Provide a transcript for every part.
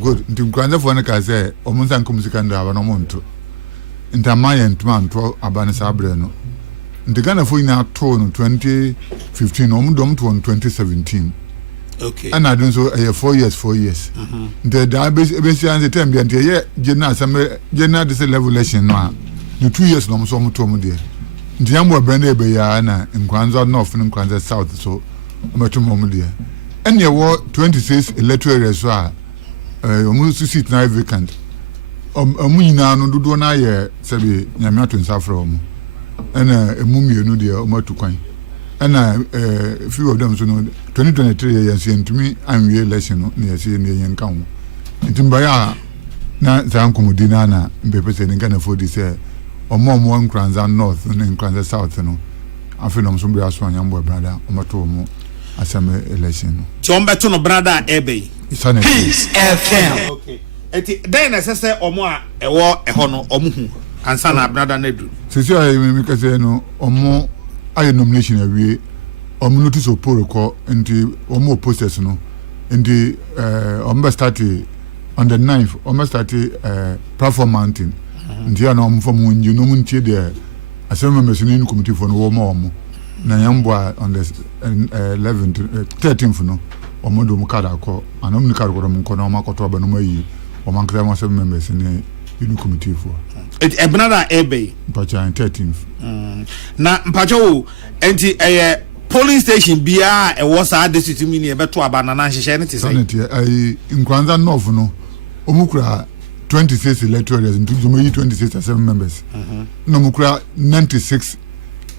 good nti nkranza fo na ka say omunsa nkomusika ndo aba no monto nti amaye ntuma nto abane sabre no nti Ghana fo ina to no 2015 omudom to 2017 okay and I don't so 4 years nti da be say time bi nti ye general this level election no the 2 years no so moto mu de nti yambo brand be ya na nkranza north and nkranza south so moto mu de and ye wo 26 electoral so a omusu seat na vacant nyina no dodo na ye sebe nyame atonsa fra omu ena emumienu de omatu kwan ena few of them so no 2023 years ntumi anwie election no na yesi ne yenka ho ntimba ya na zankomodi na mbepese ne Ghana for this omo nkranza north na nkranza south no afi no mso bia so anyambo brother omato omo asame election no chombeto no brother ebe Peace FM. okay eti den na sese omo a ewo eho no omo hu ansa na brother na du sisi ayi mi kase no omo ayi nomination awie omo notice oporo nti omo process no nti omo start on the 9th omo start platform mountain nti ya na omo from nji no muntie de asema mesini committee for no omo na yambo on the 11th 13th no omo do mukada ko anom ni karo ko mo na makoto aba no mayi omo nkra mo asema members ni inu committee for e brother ebe mpacha 13th na mpacha wo enti polling station bia e wo sa district mi ni e beto aba na nhyehyɛ ne te sɛ ai nkwanza north no omukura 26 electorals into 26 assembly members no mukura 96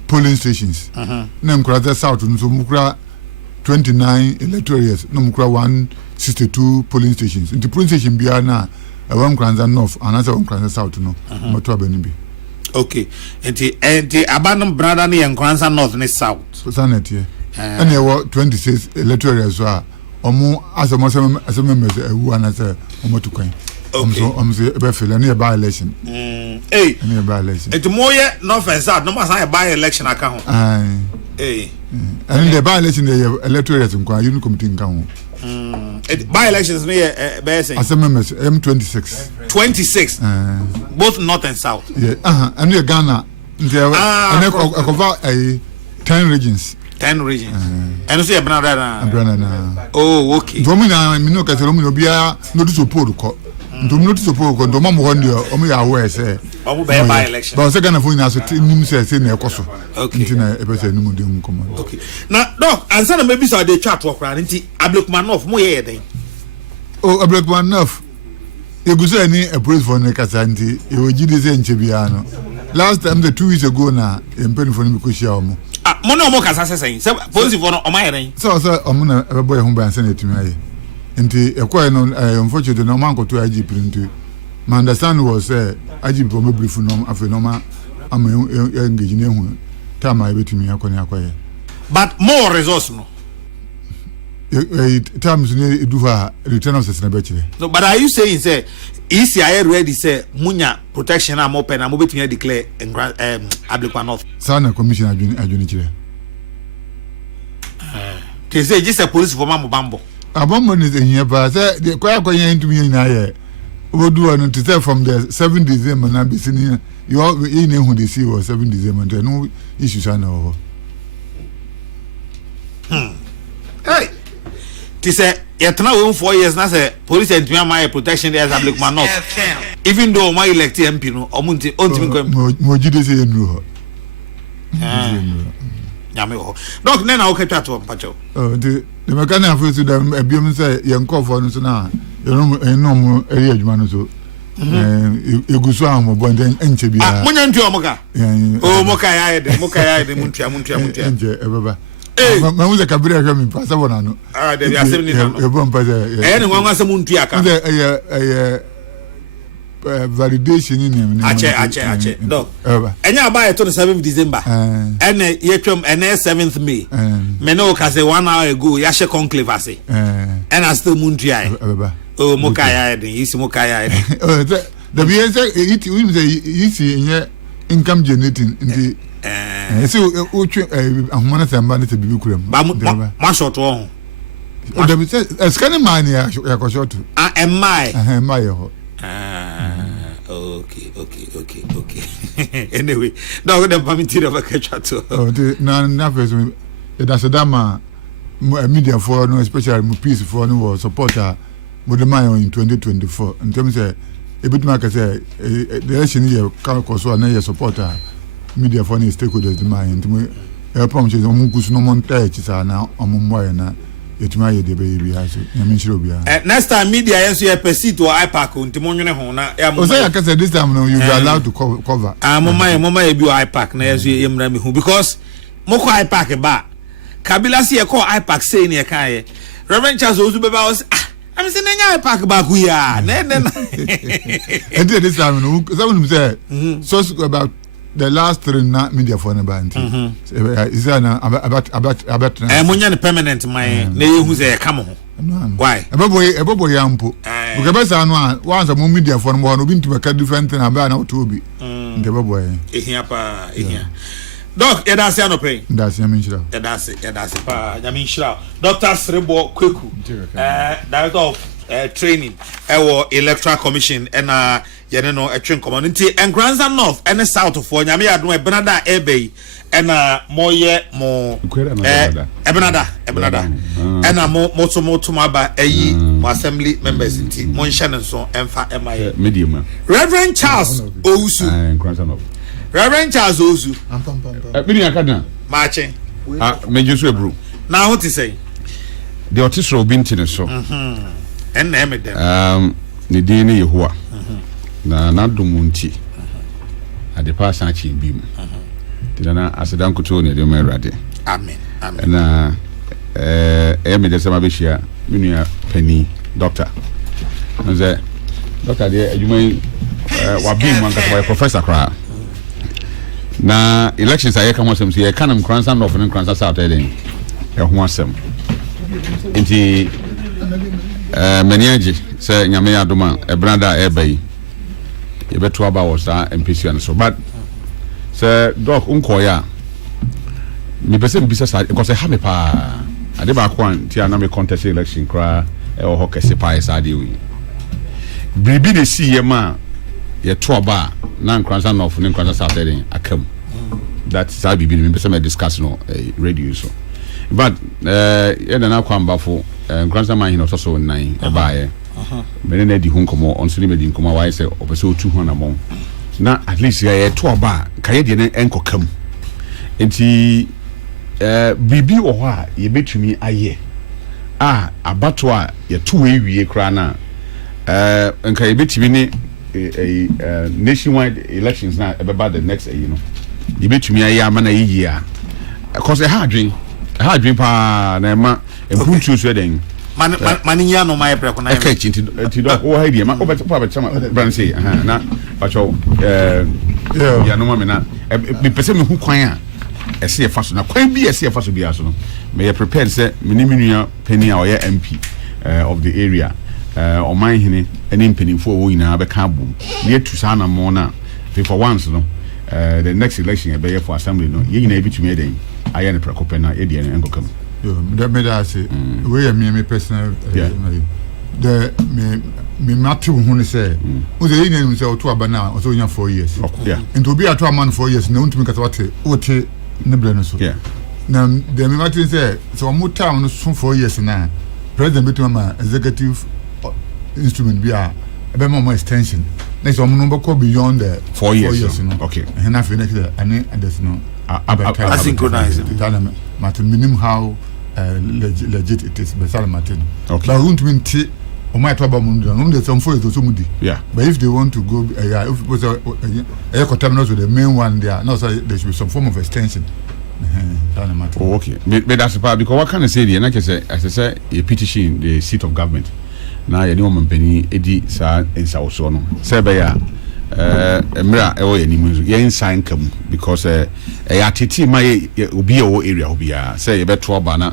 polling stations na nkwanza south no mukura 29 electorals no mukura 162 polling stations into polling station bia na one nkwanza north another one nkwanza south no moto abanibi okay enti abanum brother ne nkwanza north ne south sanity and there were 26 electorals so omo asem members ewu anase omo tukwan omo se be feel any by election any by election enti moye north and south no must have by election aka ho and the by election the electorals nkwan unit committee nkan ho by elections me be say asem members M26 both north and south yeah and the Ghana there and cover 10 regions and so brother na oh okay do na mi no ka tell me obia no do support ko do no do support ko do mo ho ndio o mo ya aware say o be by election but say Ghana for na so nim say na ekoso nti na e be say nim de nkomo okay na doc ansa na maybe so dey chat work ran nti Ablekman of mo ye den oh Ablekman of egusa ni a praise for ne kasa nti e ogide say nche bia no last time the 2 weeks ago na empeni for me ko shia omo mo na omo kasa sesen se police for no omo yeren so omo na e boy ho ban se na etimi aye nti ekwa no unfortunately no man ko to IGP nti my understand was IGP for me brief no afi no ma am engage ne hu time I betimi akoni akoye but more resource no times ni edufa return of session be chire no but are you saying say ECI ready say munya protection am open am betimi declare Ablekman North sana commission adwini chire they say just a police for mambo abambo ni ehia ba say the kwaya ntumi nyina ye odu anu to say from the 7 December na be sini you in who they see was 7 December no issues ana ho hey they say yetna we 4 years na say police and my protection there as Ablekman North even though my elect MP no omunti ontimi mo jide say enru ho nyame ho donc nena o ketwa to mpacho the mechanic for so dem ebiom say yenkofo no so na enom area adwuma no so eguso am bo den enche bia munya ntu omoka o moka ya de muntua enche ebeba ma mu ze kabira hwa mi pasa bona no de ya sem ni no e bon pasa ne nwanwa sem ntua ka validation ni ache no enya ba to 7th December ene yetwam ene 7th May me no ka say 1 hour ago ya she conclave ase ena still muntua oh moka ya de isi moka ya de the bien say it we say isi nye income generating ndi so o twe ahumana samba ne te bibi kuram ba ma short one o dem say scanning man ya ko short my ho okay anyway now the permitted of a catch to na person that's a dama media for no especially mo peace for no supporter mo the man in 2024 in terms say e bit make say the election here ka ko so na your supporter media for no stakeholders the man into promise mo gusu no montage sa na ommo na yetima ye de baby aso nyame nshiro bia next time media yenso ye perceive to ipac ntimo nwene ho na ya mo say I say this time no you are allowed to cover mama ye bi ipac na yeso ye mra me hu because mo ko ipac ba kabila se ye ko ipac say ne kan Reverend Charles Ozu beba was I'm saying nya ipac ba ku ya na and this time no someone say so about the last 3 media for the band is about monya permanent my na ye hu say come ho why ebobo yampo because besa no once mo media for no no bintu make different thing about na to obi ndebobo ehia pa ehia doc ya da se anope da se yaminshira ya da se pa yaminshira Dr. Srebo Kweku director of training Electoral Commission and yene no etwen community and Grand North and South for nyame adom Ebenada ebe and moye mo Ebenada and mo aba eyi mo assembly members nti mo nhye so emfa emaye medium Reverend Charles Owusu Reverend Charles Owusu bini akada maache mejesu ebru na ho ti say the otisro bintine so and na emedem ne din ne Yehowa na nadumunti ade pa san chi bim tidana asedan kuto ne de merade amen na me de sama be hia menua pani doctor nze doctor de adwuma wa bim man ka professor kra na elections aye ka ho asem so ye kanam kransa north ne kransa south eden e ho asem nti maniaji se nyame adoma ebranda ebai you better about MPC and so but sir doc unkoya me person business because I have me pa ade ba kwan ti na me contest election kra e ho kese pa sa de wi bribi de si ye ma ye to ba na nkransa no of ne nkransa sa den akam that sa bibi me person me discuss no radio so but ye na kwa mbafo nkransa man hin so nine e ba ye mene na di hunkomo onso ni medi nkomo wa ise obese otu ho na mo na at least ya to ba kaye de ne enkokam enti bibi wo ho a ye betumi aye abato a ye to ewie kra na enka ye betumi ni nationwide elections na ebeba the next you know ye betumi aye amana yi a cause ha adwen pa na ma empuntu so den maninya no my preko na okay chinti do o ha dia ma o pa chama brand say na pacho ya no ma me na be pese me hu kwan a ese ye faso na kwan bi ese ye faso bi aso no me ye prepared say minimia penny a o ye MP of the area o man hini eni mpenimfo wo nyina be ka bom ye tu sa na mo na for once no the next election e be ye for assembly no ye nyina e bitumi eden aye ne preko pen na e die ne enkokam yo me da say we me personal the me matu hu ne say o dey yin ni say o to aba na o so nya 4 years into be ato man 4 years na untumi kasa wate o te ne bre no so na the me matu say so mo town no so 4 years na president betuma ma executive instrument be a be more extension na so mo no go beyond the 4 years no okay and na feel like and there's no synchronize Martin minimum how legit it is beside Martin. Okay. But won't mean tea or my trouble mundo. There's some for it to mudi. Yeah. But if they want to go, if it was a contaminant with the main one there, no, so there should be some form of extension. Oh, okay. But that's the part because what can I say? Like I say, as I say, a petition the seat of government. Now you know, penny edi sa in South Sono. Sebaya. Emra ewo enimu yen sign come because atiti my obi o area obi say you beto aba na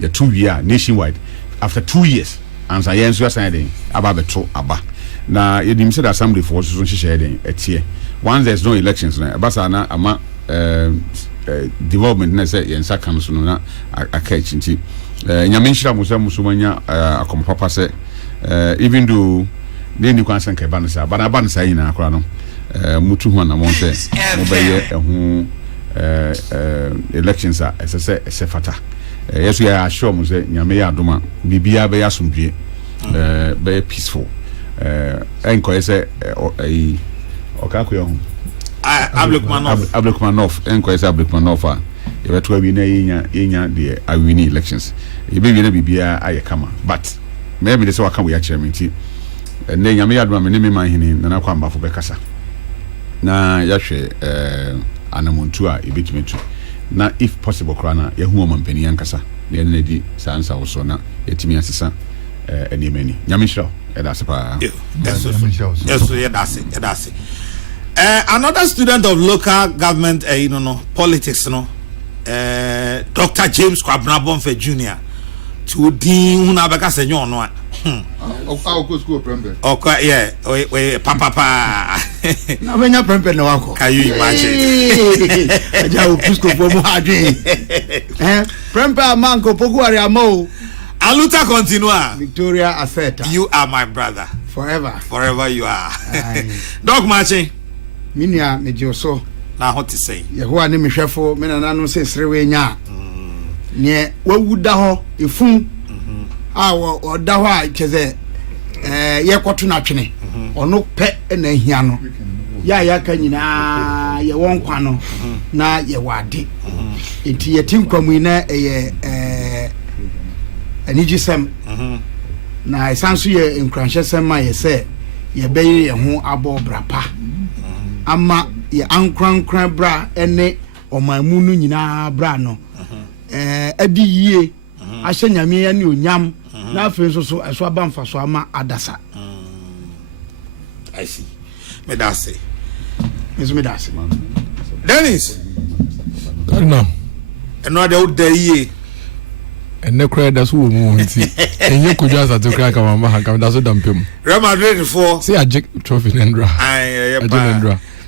ye 2 year nationwide after 2 years answer yen so sign den aba beto aba na ye dim say the assembly for so hye den etie once there's no elections na abasa na ama development na say yen saka no so na aka chinti Nyamenshira musa musumanya akompapa se even though they ni kwan sanke banisa bana banisa ina akora no mutu ho na mo se mo beye ehu elections a ese fata yesu ya assure mu se nyame ya adoma bibia be asomdwe be peaceful enko ese okako yo Abdulkmanov enko ese Abdulkmanov a yebeto awi na yenya de awini elections ebe wi na bibia ayekama but maybe they say waka we actually menti na nyame ya adoma me man hini na kwa mbafo be kasa na yahwe anamuntu a ebetimetu na if possible krana yehu o mampani yankasa na ene di sansa wo na etimi asesa enimani nyamishra edase pa yes edase another student of local government politics Dr. James Kwabnabonfe Jr. to din una beka senyo no school prembe yeah we papa na benya prembe no wako can you imagine aja ukusco for mo adwe prembe amanko poguare amo aluta continua Victoria Aseta you are my brother forever you are dog matching minia mejoso na hot to say yehoa ne mehwefo me na nanu se srewe nya ne wawuda ho efun wo da ho a keze ye kwoto na twene ono pe na hia no ya ka nyina ye won kwa no na ye wade enti ye tinkwamu na ye anigisem na esanso ye nkranhyesem ma ye se ye beye ye ho abo brapa ama ye ankrankran bra ene omamu no nyina bra no adi yie ahye nyame ya ne onyam na afen so eso abamfa so ama adasa I see medase Dennis no eno de odayie ene kra da so wo mu nti enye kodwa sa to kra ka mama ha kam da so dampem Real Madrid for say ajek trophy nendra ay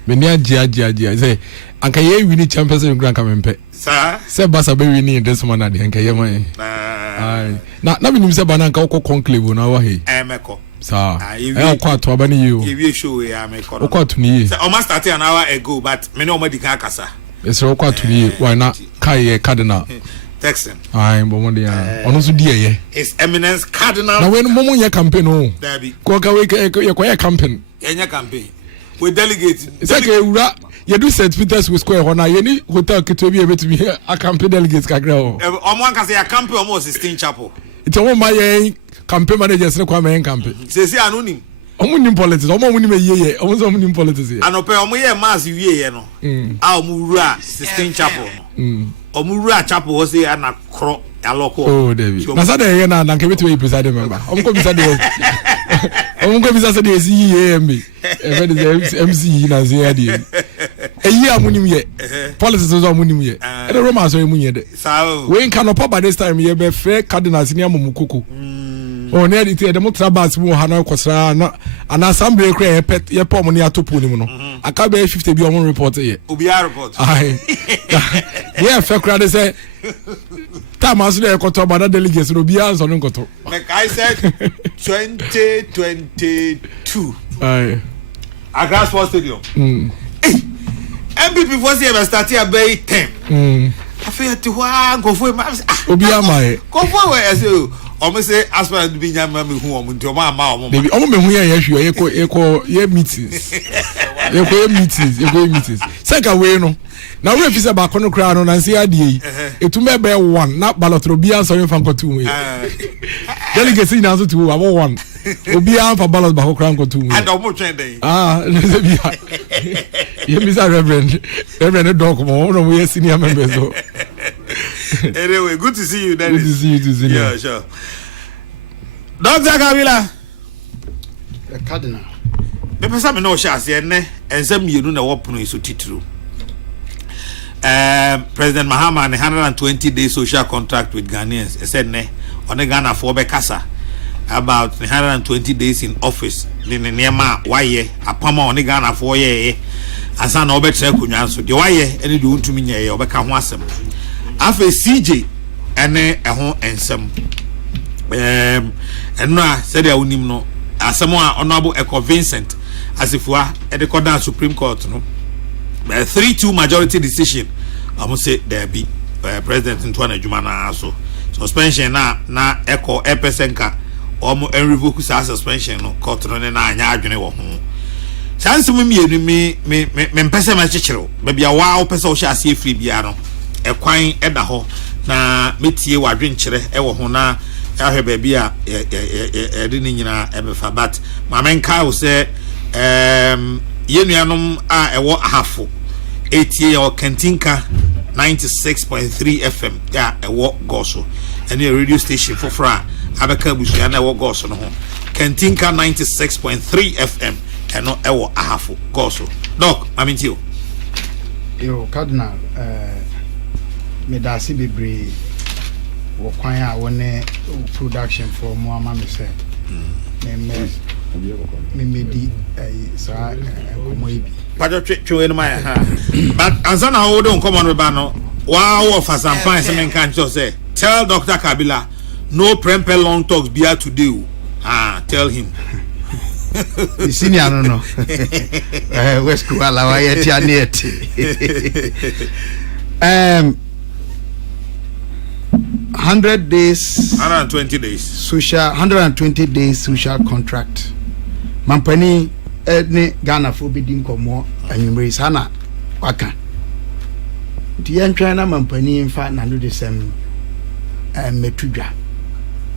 meni agia say anka ye wini Champions League grand kamempe sir say Barca be wini this man na de anka ye man ai na binim say bana anka ko conclave na wa he meko sa ko ato aba ni yo ye wi show ya meko ko ato ni say almost started an hour ago but me no madi kan kasa yes ko ato ni why na kai cardinal Texan ai bomo de ya ono so die ye His Eminence Cardinal na when momo ye campaign o Dabi ko ka we ye ko ye campaign enya campaign we delegate say ke ura ye do St. Peter's with square hona ye ni hotel keto bi e betumi a campaign delegate kakra o omo anka say ya campaign omo Sistine Chapel it's omo ma ye campaign managers ne kwa ma campaign say anonym omo nim politics omo nim ye omo so omo nim politics ye anope omo ye mass wie ye no a omo wura Sistine Chapel omo wura chapel wo say ana kro aloko oh David na sada ye na nke betwe president member omo ko bisa de omo ko bisa say si ye mb e be de MC na say ade eyi amunim ye politics so amunim ye e de Roma so emunye de we nka no papa this time ye be free cardinals ni amumukoko o na edit e de mutrabas mu ha na kwosra na ana assembly kra ye pom ni atopo ni mu no aka be 50 bi omo report ye obi report ai ye fe kra de say Tamas de koto bada delegates no bia so no koto like I said 2022 ai Accra Sports Stadium MVP for say start here by 10 afia ti wa go for obi amae go for we say omo say aspirant bi nyama me hu omo nti omo ama omo baby omo me hu ye hwe ye meetings ye meetings seka we no na we fi se ba kono kra no na nsi ade etume be 1 na balotro bia so yemfa nkotu mu delegate ni aso tu abo 1 obi anfa ballot ba kra nkotu mu and omo twen dey se bia ye mi sa reverend dog mo no we senior members so anyway good to see you Dennis. Good to see you yeah sure Dr. Kabila the cardinal me pesa me no shase ne ensem mienu na wopono iso titru President Mahama and 120-day social contract with Ghanaians said ne on Ghana for be kasa about 120 days in office the niema waye apama on Ghana for ye asa na obetre kunwa so de waye ene de untumi nye ye obeka ho asem afa CJ ene eho ensem eno a said ya unim no asemo a honorable Eco Vincent asifua e de koda Supreme Court no 3-2 majority decision almost say there be president Ntwana Adwuma na so suspension na Eco epesenka omo revoke sa suspension no court no na anya adwene wo ho chance me mpese ma chichiro ba bia wa opese wo sha ase free bia no ekwan eda ho na metie wadwen kire e wo ho na ahwe ba bia edi ni nyina ebefa but ma menka wo se yenuanom a ewo ahafo etie o Kentinka 96.3 FM ya ewo goso ene radio station fofora abeka busia na ewo goso no ho Kentinka 96.3 FM eno ewo ahafo goso doc amintio yo cardinal me da si bebre wo kwan a wone production for mo ama me se me medi sa mo ibi pajo twe no my ha but ansana how don come on ba no wow for some fine some can just say tell Dr. Kabila no prempe long talks be here today tell him senior no west kuala wa yeti aneti 100 days 120 days social 120 days social contract mampani ne Ghana for bidding komo anyumre sana waka ti yantwa na mampani mfa na no desem metudwa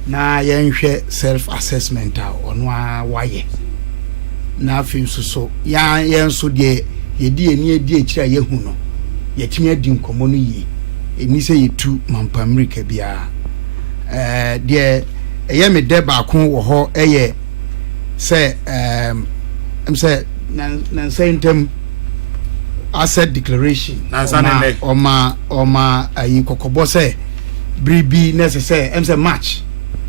na yenhwe self assessment a ono a waye na afin so ya yenso de yedi eni edi ekira yehu no yetimi adi nkomo no yi eni se yetu mampamrika bia de eye me de ba ko wo ho eye se say na sentem asset declaration oma ayi kokobo say bribi necessary say match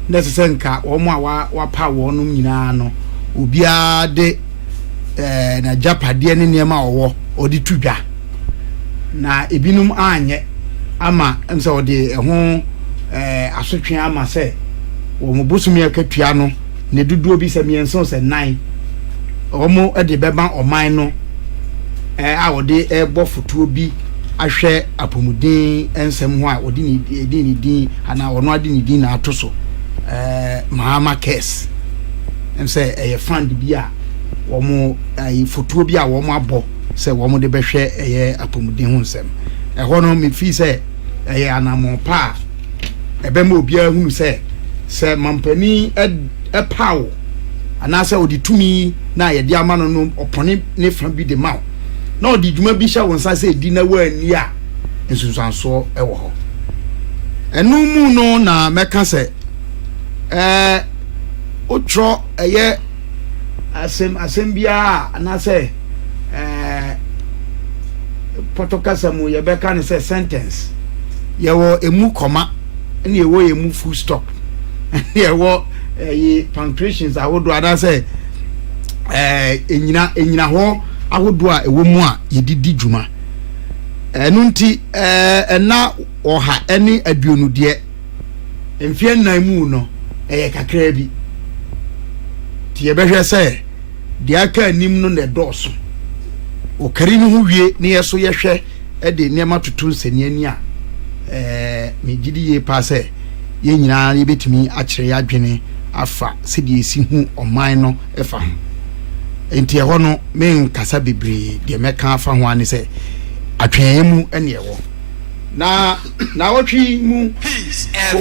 necessary nka omo a wa pa wonum nyina no obia de na japade ne niam a owo odi tudwa na ebinum anye ama say odi ho asotwe ama say wo mobosumi akatua no ne duduo bi se mienso se 9 omo e de beba oman no a wode e bo foto bi ahwe apomuden ensem ho a wode ni din ana wono ade ni din na atoso mahama case say e fund bi a womo ai foto bi a womo abo se womo de behwe e apomuden ho nsem e ho no me fi se e anamo pa e be ma obi ahunu se mampani e pawo anase odi tumi na yedi amano no opone ne fa bi de maw na odi dwuma bi sha wonsa se di na wani a ensunsanso e wo ho enu mu no na meka se otro eye asem bia anase potokasa mu ye beka ne se sentence ye wo emu koma ne ye wo emu full stop ye wo punctuations awodo ada say enyina ho awodo a ewo mu a yedidi dwuma enu nti na oha eni aduonu de emfie nan mu no eye kakra bi ti ye behwe say de aka anim no ne doso o kari no hu wie ne yeso ye hwe e de niam atoto nsani ani a me gidi ye pa say ye nyina ye betimi akire ya adwene afa sedi esi hu oman no efa enti e ho no men kasa bebre de meka afa ho ani se atwen mu ene ewo na wotwi mu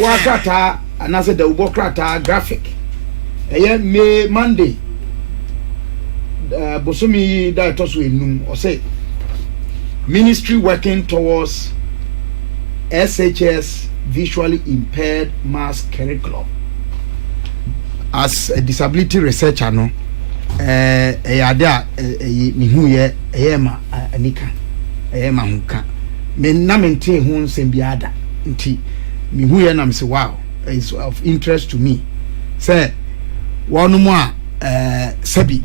wa kata anase da ubo krata graphic eye me Monday bosomi da toso enum o say ministry working towards SHS visually impaired mass curriculum as a disability researcher no ade a me hu ye ma anika ma hunka me na mente hu nsem bi ada nti me hu ye na me say wow is of interest to me say wonu mu a sabi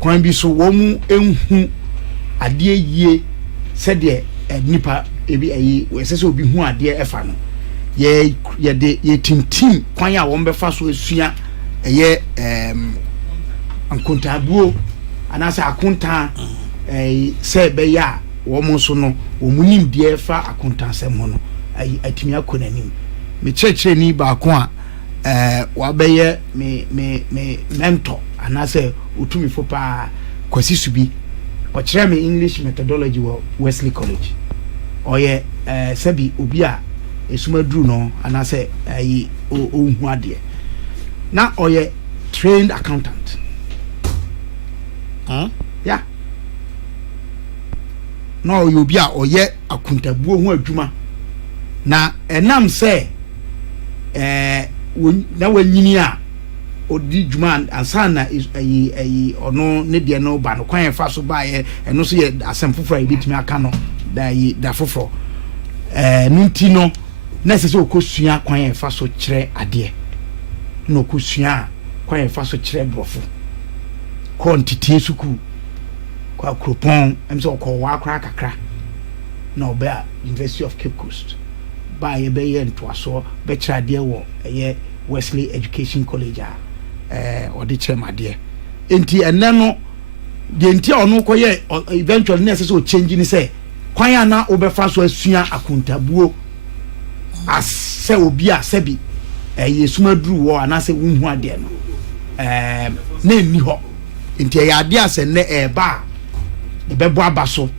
kwan bi so wo mu enhu ade yie se de nipa ebi ayi we se obi hu ade efa no ye de ye tintim kwan a wo mbefa so asua eye ankontabuo anasa akonta se be ya wo mo so no wo munim die fa akontansem ho no atimi akonanim me chekire ni ba ko a wa beye me mentor anasa utumi fo pa kwasi subi o kire me English methodology wo Wesley College oye sabi obi a esumaduru no anase ohu ade na oye trained accountant yeah na obi a oye akuntabuo ho adwuma na enam se na wanyini a odi dwuma ansa na ono ne de no ba no kwan fa so ba ye eno so ye asem foforo e bitimi aka no da foforo nunti no na se okosua kwan fa so kire ade na okosua kwan fa so kire brofo quantity suku kwa kropon emse okwa akra kakra na oba University of Cape Coast ba ye be ye ntoaso be kire ade wo eye Wesley Education College odi kire made enti enne no de enti ono koye eventually na se change ni se kwan ya na obefa so asua akuntabuo ase obi a sebi yesumaduru wo anase wunhu ade no na eni ho nti ya ade ase ne ba ebebo abaso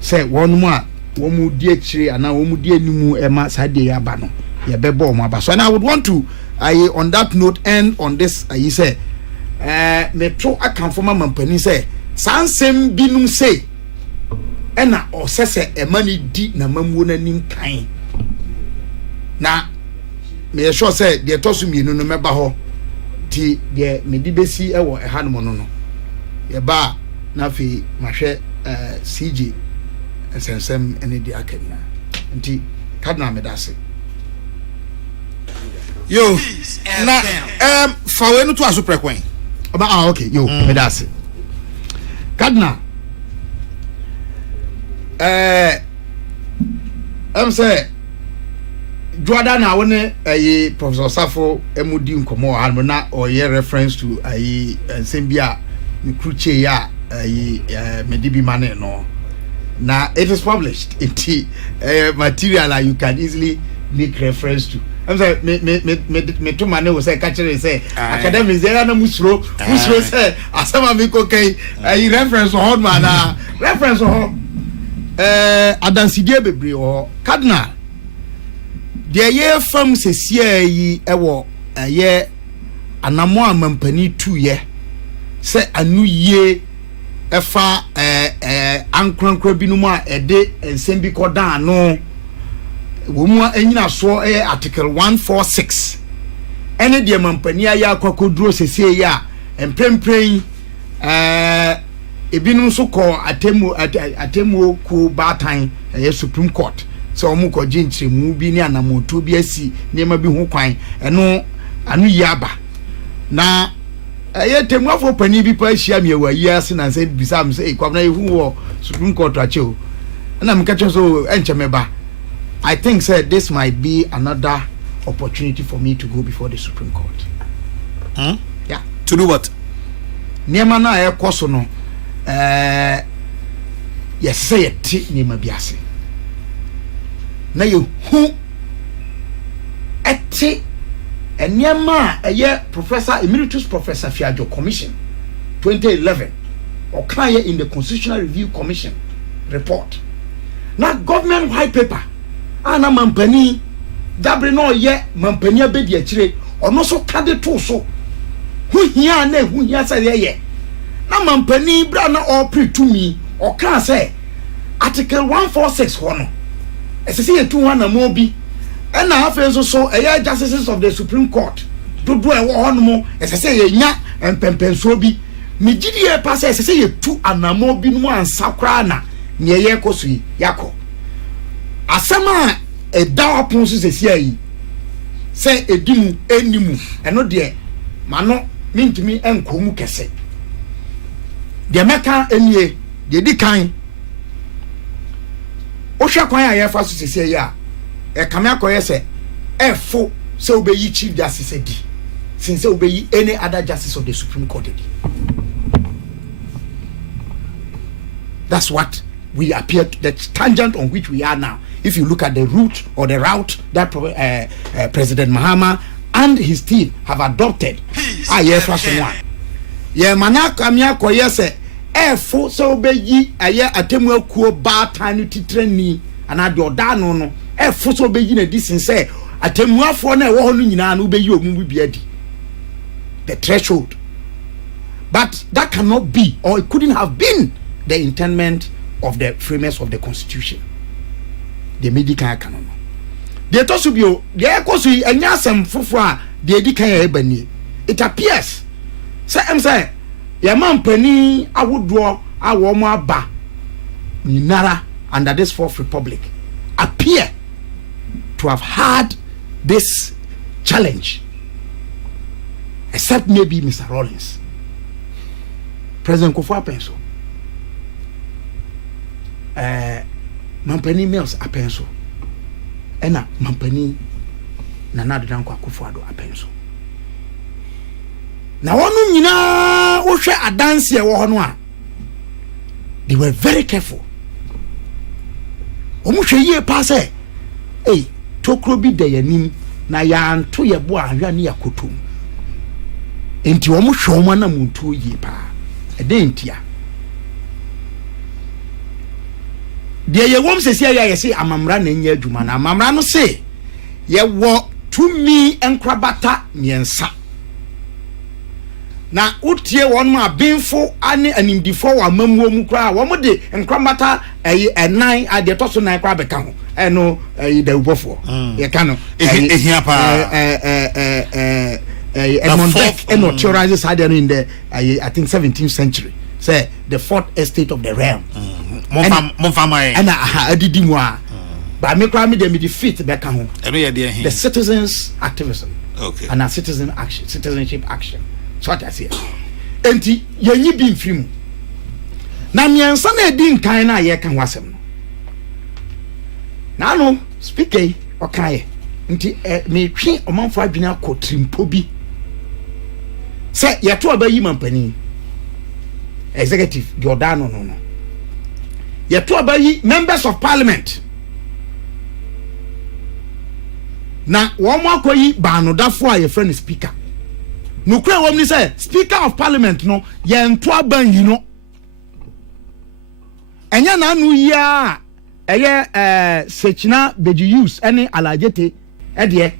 se wonum a wo mu di akire ana wo mu di animu ema sade ya ba no ye bebo mo abaso. And I would want to on that note end on this say me to account for my mampani say sansem binum say ena osese emani di na mamuo na nim kan na me sure say de tosu mienu no meba ho ti de me di besi ewo ehanom no no ye ba na fi mahwe CJ sensem ene di akanya nti kadna me dase yo na fawe no to aso prekwen ba okay yo me dase kadna say Jordan na wone Professor Safo emudi nkomo ha na oye reference to sembia mkruche ya medibi mane no na it is published it material you can easily make reference to. Say me to mane we say catcher say academics there na musro say asema me kokei reference on man na reference on adansidie bebre o cardinal de ye fam sesie yi ewo ye anamo amampani tuye se anu ye efa ankrankra binum a ede ensem bi kodan no wo mu anyina so article 146 ene de amampani aya akwakoduro sesie ya emprempren ebinum so ko atemu ku batan Supreme Court so omu ko jinchiremu bi ni anamoto bi asi nema bi ho kwan eno anu yaba na temu afo pani bi pa ahia me awayi ase na say bisam say kwabna yehu wo Supreme Court ache na me catch so enchemeba. I think said this might be another opportunity for me to go before the Supreme Court. Yeah, to do what? Nema na ekoso no yes say it nema biase na ye hu eti enema Professor Emeritus Professor Fiajo Commission 2011 or client in the Constitutional Review Commission report na government white paper ana mampani dabre no ye mampani abedi akire ono so kade to so hu hia na hu hia say ye na mampani bra na all pre to me or can say article 146 hono esese ye 200 na mo bi and na afa so justices of the Supreme Court dodo e wo hono mo esese ye nya empempenso bi me gidi e pass esese ye 2 anamo bi no ansakra na ne ye koso yi yakọ asama edawa pon so sesi ayi se edimu enimu eno de mano mintimi enkomu kese de meka enie de di kan o hwe kwan aye fa so sesi ayi a e kame akoye se F4 so obey Chief Justice D. Since obey any other justice of the Supreme Court. That's what we appear to, the tangent on which we are now. If you look at the route or the route that President Mahama and his team have adopted, yes, one. Yeah, manaka miya kwa yese F4 so obey atemu kuo ba tanu titreni anado dano no F4 so obey na disin say atemu afo na ewo no nyina na obey omu bia di the threshold. But that cannot be, or it couldn't have been, the intendment of the framers of the Constitution. The medical canon. They told you, they are causing a nyasam fufra, the edika ebony. It appears, say, your man penny, I would draw a warmer ba, Ninara, under this Fourth Republic, appear to have had this challenge, except maybe Mr. Rawlings. President Kofi Apenso, Mampani Mills Apenso, Ena Mampani Nana Danko Akufo-Addo Apenso. Now onu nyina wo hwe adanse e wo ho no a, they were very careful. Omu hwe yie pa se, tokro bi de yanim na ya nto ye bo ahwa ne yakotom. Enti omu hwe omu na muntu yie pa. Edentia. De ye wom sesi ya yesi amamra na nya adwuma na amamra no se ye wo tumi enkrabata miensa. Na utie won ma benfo ane animdifo wa mamuo mu kra wo de enkrabata enan ade to so nan kra beka ho eno da ubofo ye ka no ehia pa Edmund Beck eno theorizes had in the I think 17th century say the fourth estate of the realm Monfama and adidi mu a ba me kra me de me defeat beka ho the citizens activism and a citizenship action. So what I say. Enti yenyi bi mfirimu. Na miensa na edi nkan na ye kan wasem no. Na no speaker okaye. Nti me twi omanfo adwene akotrimpo bi. Se ye to abayi mampani. Executive Giordano no. Ye to abayi members of parliament. Na wo mo akoyi banodafo a ye friend speaker. Nukwe womni say Speaker of Parliament no ye nto aban yi no enya na anu ya eye Sechina Beji ene Alajete de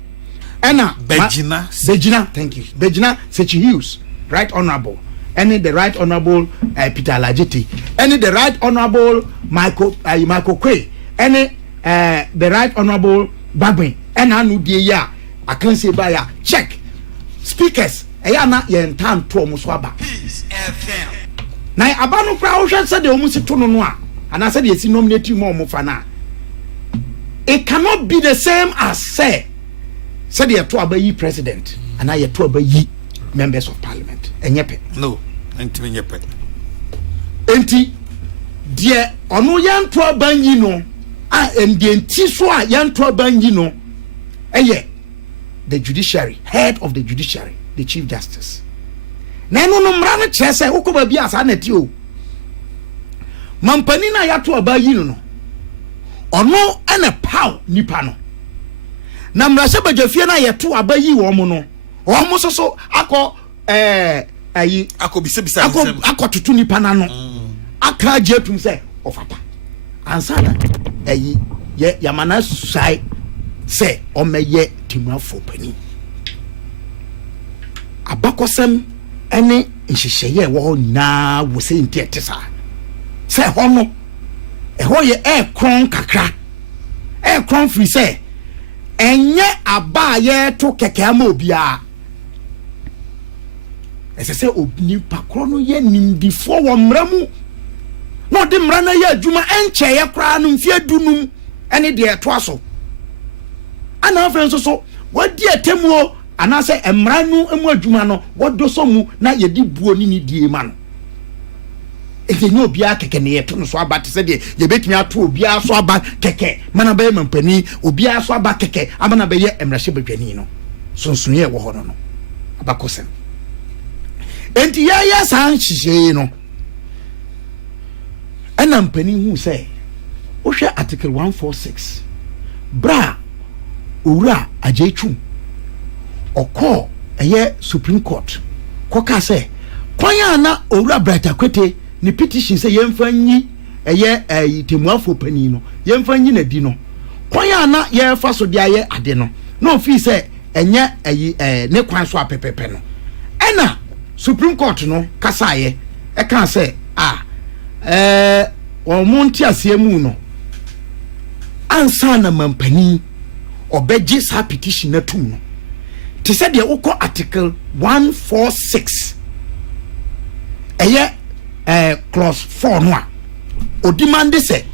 ena Bejina thank you Bejina Sechi right honorable ene the right honorable Peter Alajete ene the right honorable Michael Kwe ene the right honorable Bagbe ena anu die ya akanse ba ya check speakers eyana ye ntan to omo so aba na aba no kra wo hwe se de omo si to no no a ana se de esi nominate mo omo fa na it cannot be the same as say de to aba yi president ana ye to aba yi members of parliament enyepe no enti enyepe enti de ono ye to aba yi no a endie enti so a ye to aba yi no eye the judiciary, head of the judiciary, the Chief Justice. Neno no mrano chese ukoba bia sa neti o. Mampani na yato abayi no. Ono ene paw nipa no. Na mrase bajafie na yato abayi wo mo no. Wo mo so akọ ayi akobisa akọ tutu nipa na no. Aka jetum se ofata. Ansana ayi ye yamana sai se omeye timafo pani abakosem ene nhyehyeye wo nyina wo se ntiete sa se ho no ho ye kron kakra kron free se enye aba ye to keke ama obia se obni pakro no ye nimdifo wo mramu no de mra na ye adwuma enche ye kra no mfie dunum ene de to aso ana afenso so wadi atemuo anase emranu emu adwuma no wodo so mu na yedi buo ni die ma no enti no obia keke ne yeto no so aba te se de ye betumi ato obia so aba keke mana be mampani obia so aba keke amana be ye emrahye badwani no sonson ye wo ho no abakosem enti ya san hihye no ana mpani hu say ohwe article 146 bra owura ajechu oko eye Supreme Court koka say kwanya na owura Brighter Kwete ni petition say yemfa nyi eye temuafo pani no yemfa nyi na di no kwanya na ye fa so dia ye ade no no fi say enye ne kwan so apepepe no ena Supreme Court no kasa ye e kan say omonti asiemu no ansa na mampani obeje sa petition na tum no te said ye uko article 146 clause 4 no a o demand say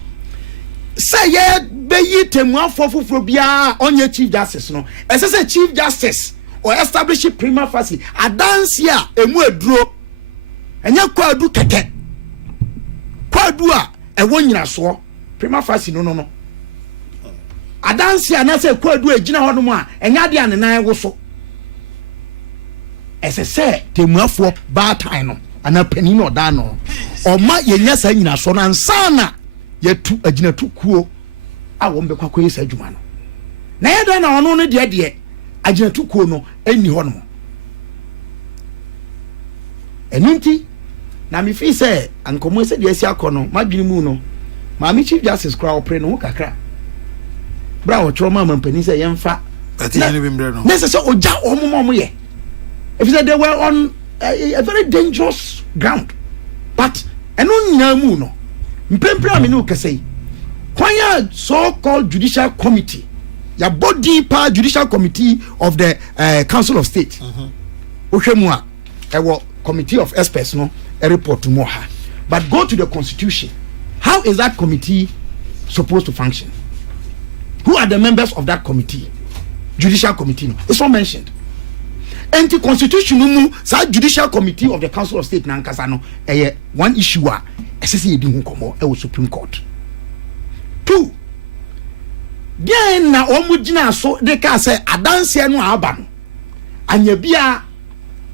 ye beyi temuafo foforo bia onye chief justice no say chief justice or establish prima facie adanse a emu aduro enye kwadu keke kwadu a ewo nyina so prima facie no adanse a na say kwadu agina ho no mu a enya de anenan wo so say temuafo ba tan no ana pani no da no o ma yenya sa nyina so na nsana yetu agina tu kuo a wo mbekwa koyesa adwuma no na yeda na ono no de agina tu kuo no eni ho no eninti na me fi say ankomo se de asi akono madwini mu no ma mi chief justice kra opre no kakra bra wo tro ma mampani say yemfa petition bi mbre no necessary oja omomo ye if they were on a very dangerous ground but eno nyamu no mpempra me no kase kwanya so called judicial committee ya body pa judicial committee of the council of state ohwemu a ewo committee of experts no a report to moha but go to the constitution. How is that committee supposed to function? Who are the members of that committee? Judicial committee no it's not mentioned. Anti-constitutional judicial committee of the council of state nankasa no one issue a SSC edi hu komo Supreme Court. 2 Then na omugina so de ka say adanse no aba no anya bia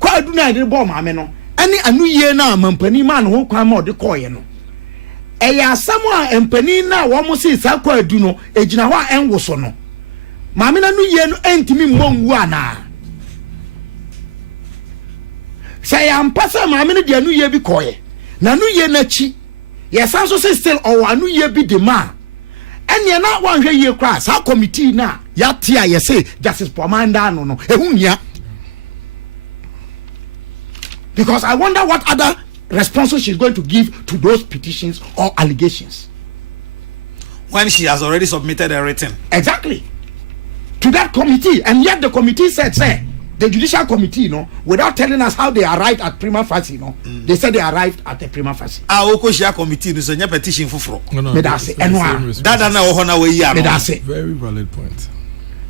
kwadu na de bo maame no ani anu ye na mampani ma no ho kwan ma de koye no asamo a empani na wo mo se sa kwadu no ejina ho a enwo so no maame na nu ye no entimi mbonwu ana say am pasa maame no de anu ye bi koye na nu ye na chi ye san so say still or anu ye bi de ma enya na wan hwe ye kra sa committee na ya tia ye say justice pomanda no ehumia because I wonder what other responses she's going to give to those petitions or allegations when she has already submitted a written exactly to that committee, and yet the committee said say the judicial committee without telling us how they arrived at prima facie they said they arrived at the prima facie okoshia committee no so nya petition foforo very valid point.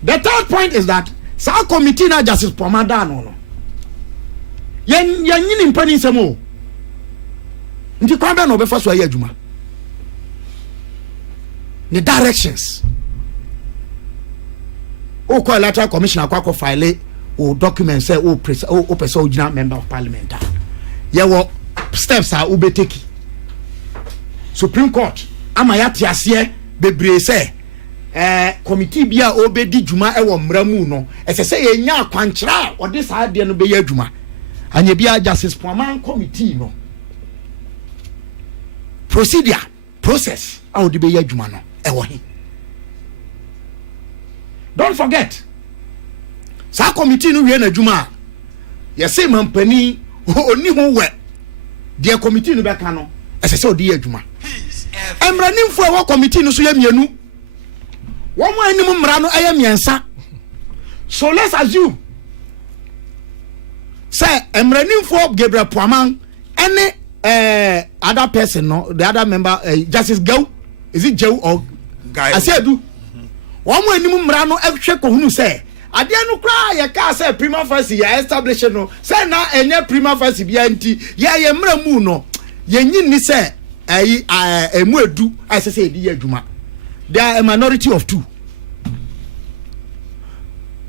The third point is that sa committee na justice pomada no yen nyini mpani nsemo nti kwamba no be fa so ayi adwuma the directions o call electoral commissioner kwa file o document say o person original member of parliament ye wo steps are ubeteki Supreme Court ama ya tiase bebre say committee bia obedi djuma e wo mramu no ese ye nya akwankyera o de sa de no be ya djuma anya bia justice Poaman committee no process how de be ya djuma no e wo hi. Don't forget sa committee no wie na djuma ye say mampani oni ho we de committee no be ka no ese se odi ya djuma emranimfo e wo committee no so ya mienu one more anim mra no aya miensa. So let's assume say emranimfo Gabriel Poaman any other person the other member Justice Go is it Joe or guy I said do one more anim mra no ehwe ko hunu say ade no kra ye ka say prima facie ya establish no say na enye prima facie bia nti ye mra mu no yenyi ni say emu edu I say di adwuma. They are a minority of 2.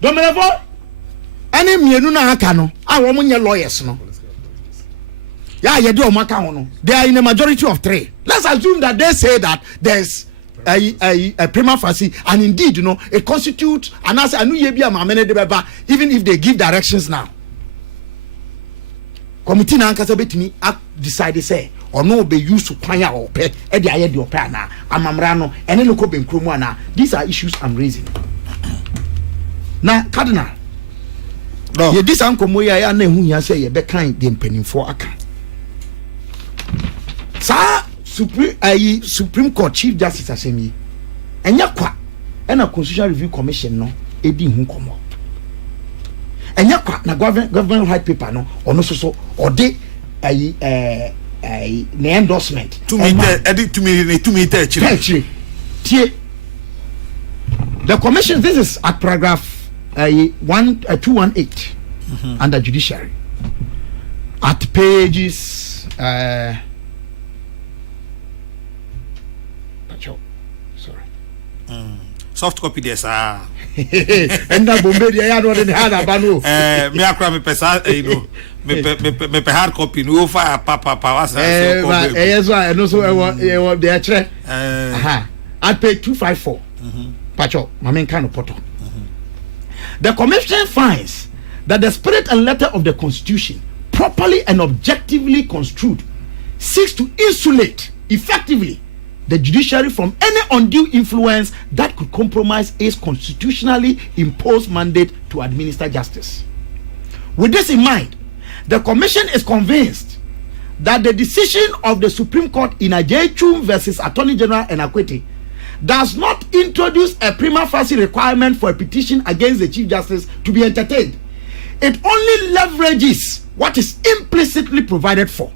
Domenefo any mienu na aka no a wo munye lawyers no. Yeah, ye do maka ho no. They are in a majority of 3. Let's assume that they say that there's a prima facie, and indeed, it constitutes an answer. Even if they give directions now. Committee na ankasa betimi decide say or no be used to kwanya or pay e de aye de opa na amamra no ene loko benkromu ana. These are issues I'm raising. Now, Cardinal, no. Ye this ankomo ya na ehu ya say ye be kan de mpanimfo aka. Sa Supreme Court Chief Justice Asemi enya kwa na Constitutional Review Commission no edi hu komo enya kwa na government white paper no ono so ode na endorsement to me tie the commission. This is at paragraph 218 under Judiciary at pages soft copy there sir. And that bombe dia ya no de hard abano. Me akra me pesa me pe hard copy no fire papa wasa so copy. Yes and also e dey chere. At page 254. Pacho, my main kind of poto. The commission finds that the spirit and letter of the Constitution, properly and objectively construed, seeks to insulate effectively the judiciary from any undue influence that could compromise its constitutionally imposed mandate to administer justice. With this in mind, the Commission is convinced that the decision of the Supreme Court in Ajaychum versus Attorney General Enakwete does not introduce a prima facie requirement for a petition against the Chief Justice to be entertained. It only leverages what is implicitly provided for.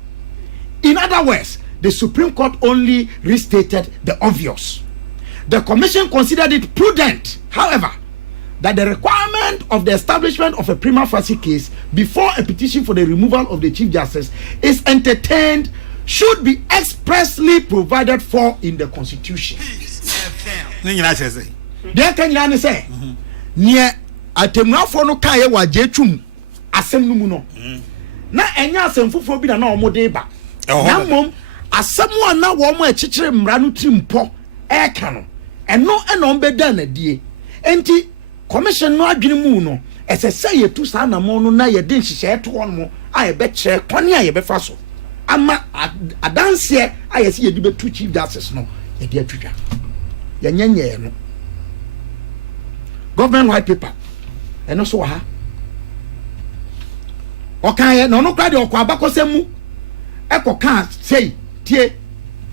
In other words, the Supreme Court only restated the obvious. The Commission considered it prudent, however, that the requirement of the establishment of a prima facie case before a petition for the removal of the Chief Justice is entertained should be expressly provided for in the Constitution. There can you say, near Atemrafo no kaye wa jechum asem no mu no. Na enya asem fofo bi na na omo de ba. Na mom asem wa na wo mo echichire mra no trimpo e ka no. Eno eno be da na die. Enti commission no adwene mu no ese say yetu sa na mo no na ye de nhihye to won mo a ye be kire kwane a ye be fa so. Ama adanse a ye se ye di be two Chief Justice no ye de atwudwa. Ye nyenye no. Government white paper and also ha okay no kwade okwa abakosemu ekoka say tie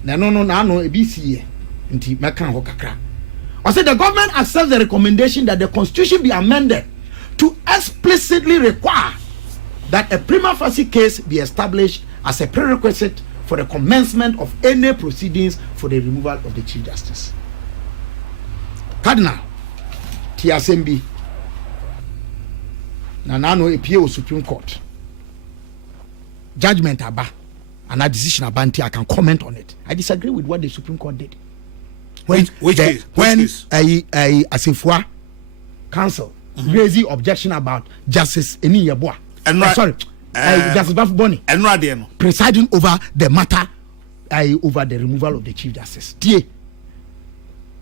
na no ebisi nti meka ho kakra. I said the government accepts the recommendation that the Constitution be amended to explicitly require that a prima facie case be established as a prerequisite for the commencement of any proceedings for the removal of the Chief Justice. Cardinal TSMB na no appeal Supreme Court judgment aba and a decision about I can comment on it. I disagree with what the Supreme Court did. When Asifua Council raised the objection about Justice Eni Yeboah. Justice Bafu Boni presiding over the matter over the removal of the Chief Justice.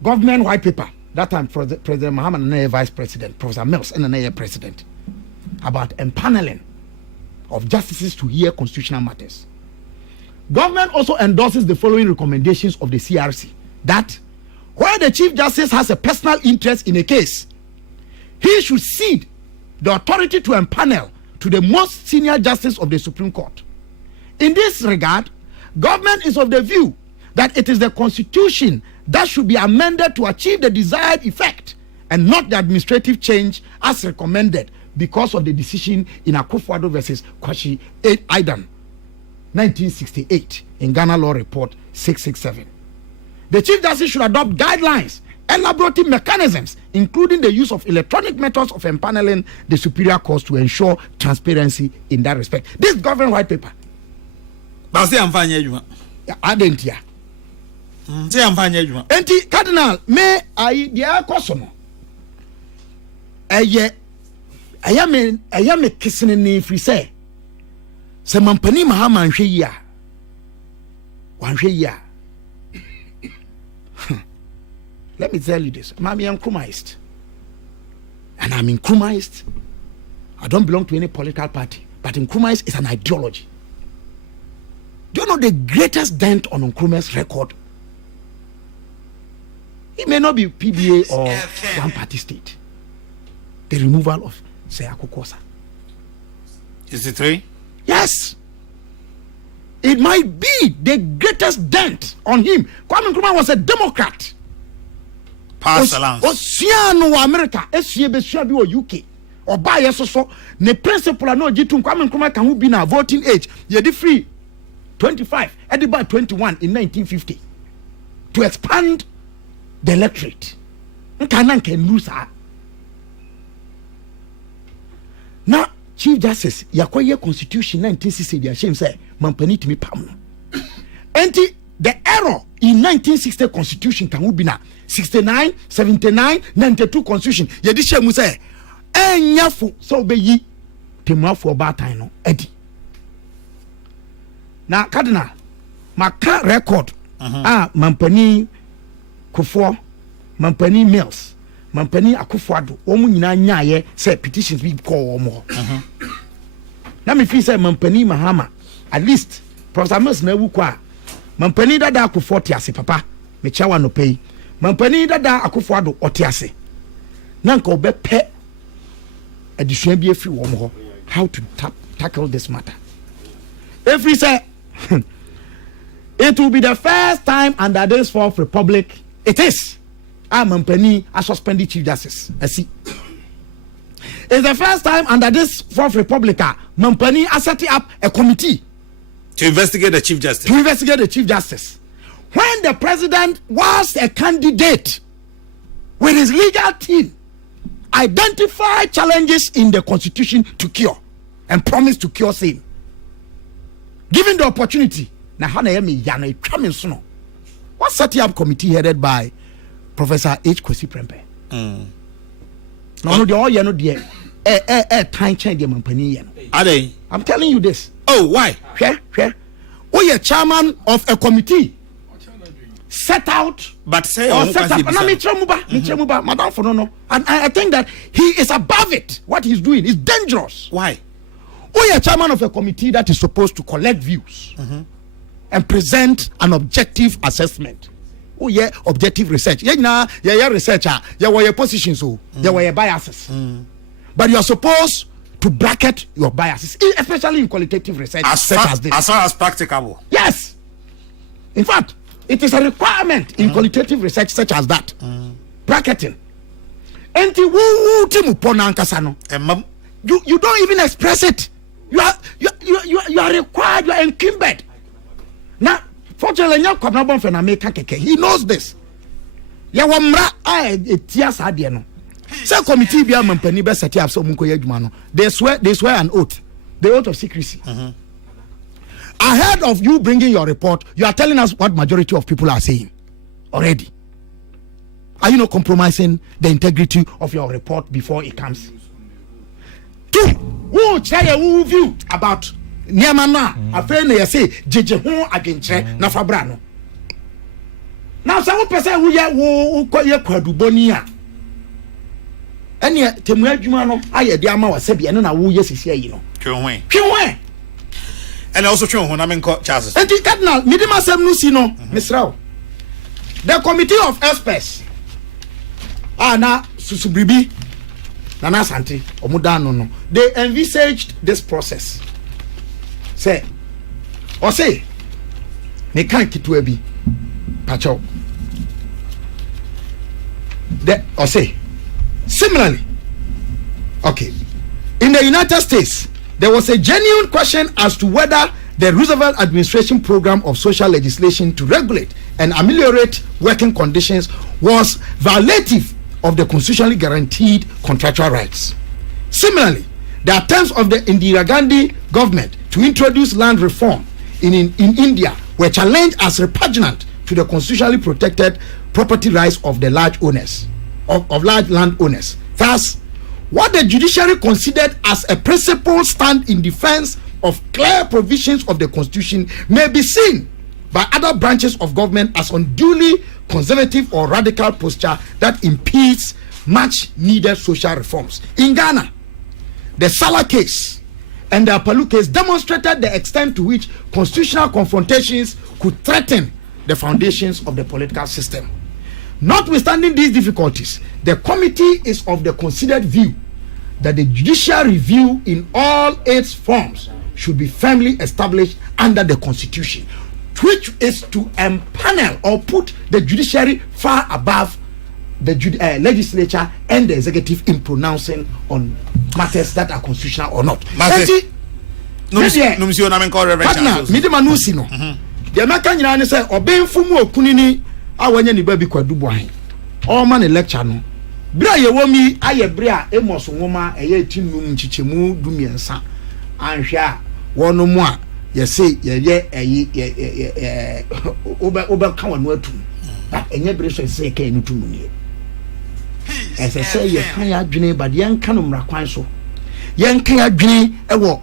Government white paper. That time, President Muhammad and Vice President, Professor Mills and President, about empaneling of justices to hear constitutional matters. Government also endorses the following recommendations of the CRC: that where the Chief Justice has a personal interest in a case, he should cede the authority to empanel to the most senior justice of the Supreme Court. In this regard, government is of the view that it is the Constitution that should be amended to achieve the desired effect and not the administrative change as recommended because of the decision in Akufo-Addo versus Kwashi Aidan 1968 in Ghana Law Report 667. The Chief Justice should adopt guidelines elaborating mechanisms including the use of electronic methods of empaneling the superior courts to ensure transparency in that respect. This government white paper But say I'm fine you. Adentia. Say I'm fine you. Enti Cardinal me I dia kosono. I am a kissing ni free say. Se mampani mahama nhwe yi a. Wanhwe yi a. Let me tell you this. I'm compromised. And I'm incompromised. I don't belong to any political party. But incompromised is an ideology. Do you know the greatest dent on Nkrumah's record? It may not be PBA or one party state. The removal of Seyaku Kosa. Is it 3? Yes. It might be the greatest dent on him. Kwame Nkrumah was a Democrat. Pass along. Osiano America, SCB or UK. Or by so the principle no G2 Kwame Nkrumah can be now voting age. You're free 25, about 21 in 1950 to expand the electorate. Nkanan can lose her. Now, Chief Justice, Yakoye Constitution 1960, the shame say, Mampani to me pam. Enti the error in 1960 Constitution can be now 69, 79, 92 Constitution. Yedisha mu say, enyafu so be yi temwa for bad time no edi. Na Cardinal, maka record Mampani Kufuor, Mampani Mills, Mampani Akufo-Addo, omu nyina nyaaye say petitions be call omo. Na me feel say Mampani Mahama, at least Professor Mills na wu kwa Mampani dada Akufo tiase papa, me chawa no pay. Mampani dada Akufo-Addo otiase. Na nka obepe addition be free omo how to tackle this matter. If we say it will be the first time under this Fourth Republic, it is. Mampani a suspended Chief Justice. I see. It's the first time under this Fourth Republic, Mampani has set up a committee to investigate the Chief Justice. To investigate the Chief Justice. When the president was a candidate with his legal team, identify challenges in the constitution to cure and promise to cure same. Given the opportunity, na hana yemi yana itwame nso. What set up committee headed by Professor H. Kwesi Prempeh? No, the all you know the time change the Mampani yeno. Are they? I'm telling you this. Oh, why? Where? We are chairman of a committee set out. But say or set up. Madam for no. And I think that he is above it. What he's doing is dangerous. Why? We are chairman of a committee that is supposed to collect views and present an objective assessment. Oh yeah, objective research. Yeah, researcher. Yeah, your positions. So there were biases. But you are supposed to bracket your biases, especially in qualitative research as such as this. As far as practicable. Yes. In fact, it is a requirement in qualitative research such as that. Bracketing. Enti wu timu pona ankasano. You don't even express it. You are required. You are enkimbered. Now, fortunately, he knows this. Ya wamra etia sadie no. Say committee bia Mampani be set up so munko yadwuma no. They swear an oath. The oath of secrecy. Ahead of you bringing your report, you are telling us what majority of people are saying already. Are you not compromising the integrity of your report before it comes? Two, who try who view about Niamana, a friend they say, Jeje ho agentre na fabrano. Now, some person who call your quadrubonia. And yet, Temuajumano, I a diama was said, and now yes is here, you know. Kiwe. And also, when I'm in court, Charles. And the Cardinal, Midima Samnusino, Miss Rao. The committee of experts. Now, Susubribi, Nana Santi, Omudano, no. They envisaged this process. Say, they can't keep to a be. Pacho. Similarly, okay, in the United States, there was a genuine question as to whether the Roosevelt administration program of social legislation to regulate and ameliorate working conditions was violative of the constitutionally guaranteed contractual rights. Similarly, the attempts of the Indira Gandhi government to introduce land reform in India were challenged as repugnant to the constitutionally protected property rights of the large owners, of large landowners. Thus, what the judiciary considered as a principled stand in defense of clear provisions of the Constitution may be seen by other branches of government as unduly conservative or radical posture that impedes much needed social reforms. In Ghana, the Salah case and the Apalu case demonstrated the extent to which constitutional confrontations could threaten the foundations of the political system. Notwithstanding these difficulties, the committee is of the considered view that the judicial review in all its forms should be firmly established under the Constitution, which is to empanel or put the judiciary far above the legislature and the executive in pronouncing on matters that are constitutional or not. All man lecture no. Bra ye womi aye bra emos nwoma eye tinum nchichemu dumiensa anhwa wono mu a ye say ye oba kan wanu atum but enye bre so say kan ni tum ni ese say ye kan ya adwene but ye nka no mrakwan so ye nka ya adwene ewo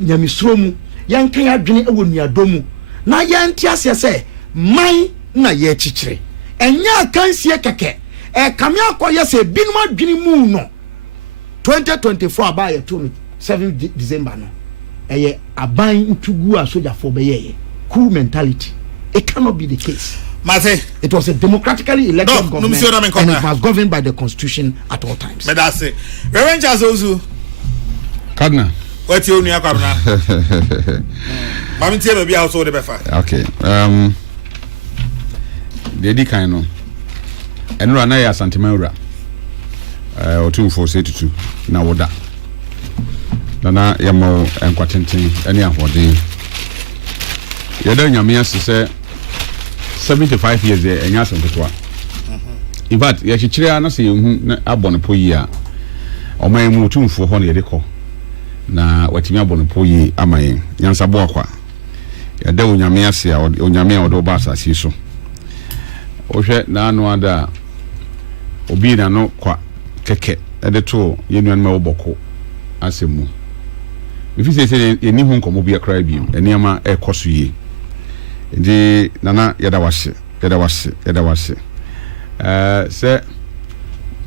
nyamisro mu ye nka ya adwene ewo nuadomu na ye ntiase say man na ye chichire enya kansie keke kame akoye se binuma dwini mu no 2024 abaye to 7 December no eye aban ntugu a soja for beye cool mentality. It cannot be the case. Mase, it was a democratically elected government and it was governed by the Constitution at all times. But that's it. Reverend Chazozu Cardinal, what's your new Cardinal? Mami tell me also the befa. Okay. The Edikano and Ranaya Santimura or 2472 na woda nana yamo enkwatenten ene ahode yeda nyame ase 75 years enya asontoa in fact ya chichire na se yehu na abone poyi a oman mu otumfo ho na yedekọ na watimi abone poyi amaye nyansabo akwa yeda onyame ase a onyame a odo ba asase so ohwe na anu ada obi na no kwa keke edeto yenuan ma oboko asemu if you say eni hu nkomo bia kra biem eniama ekoso yi ndi nana yeda wase se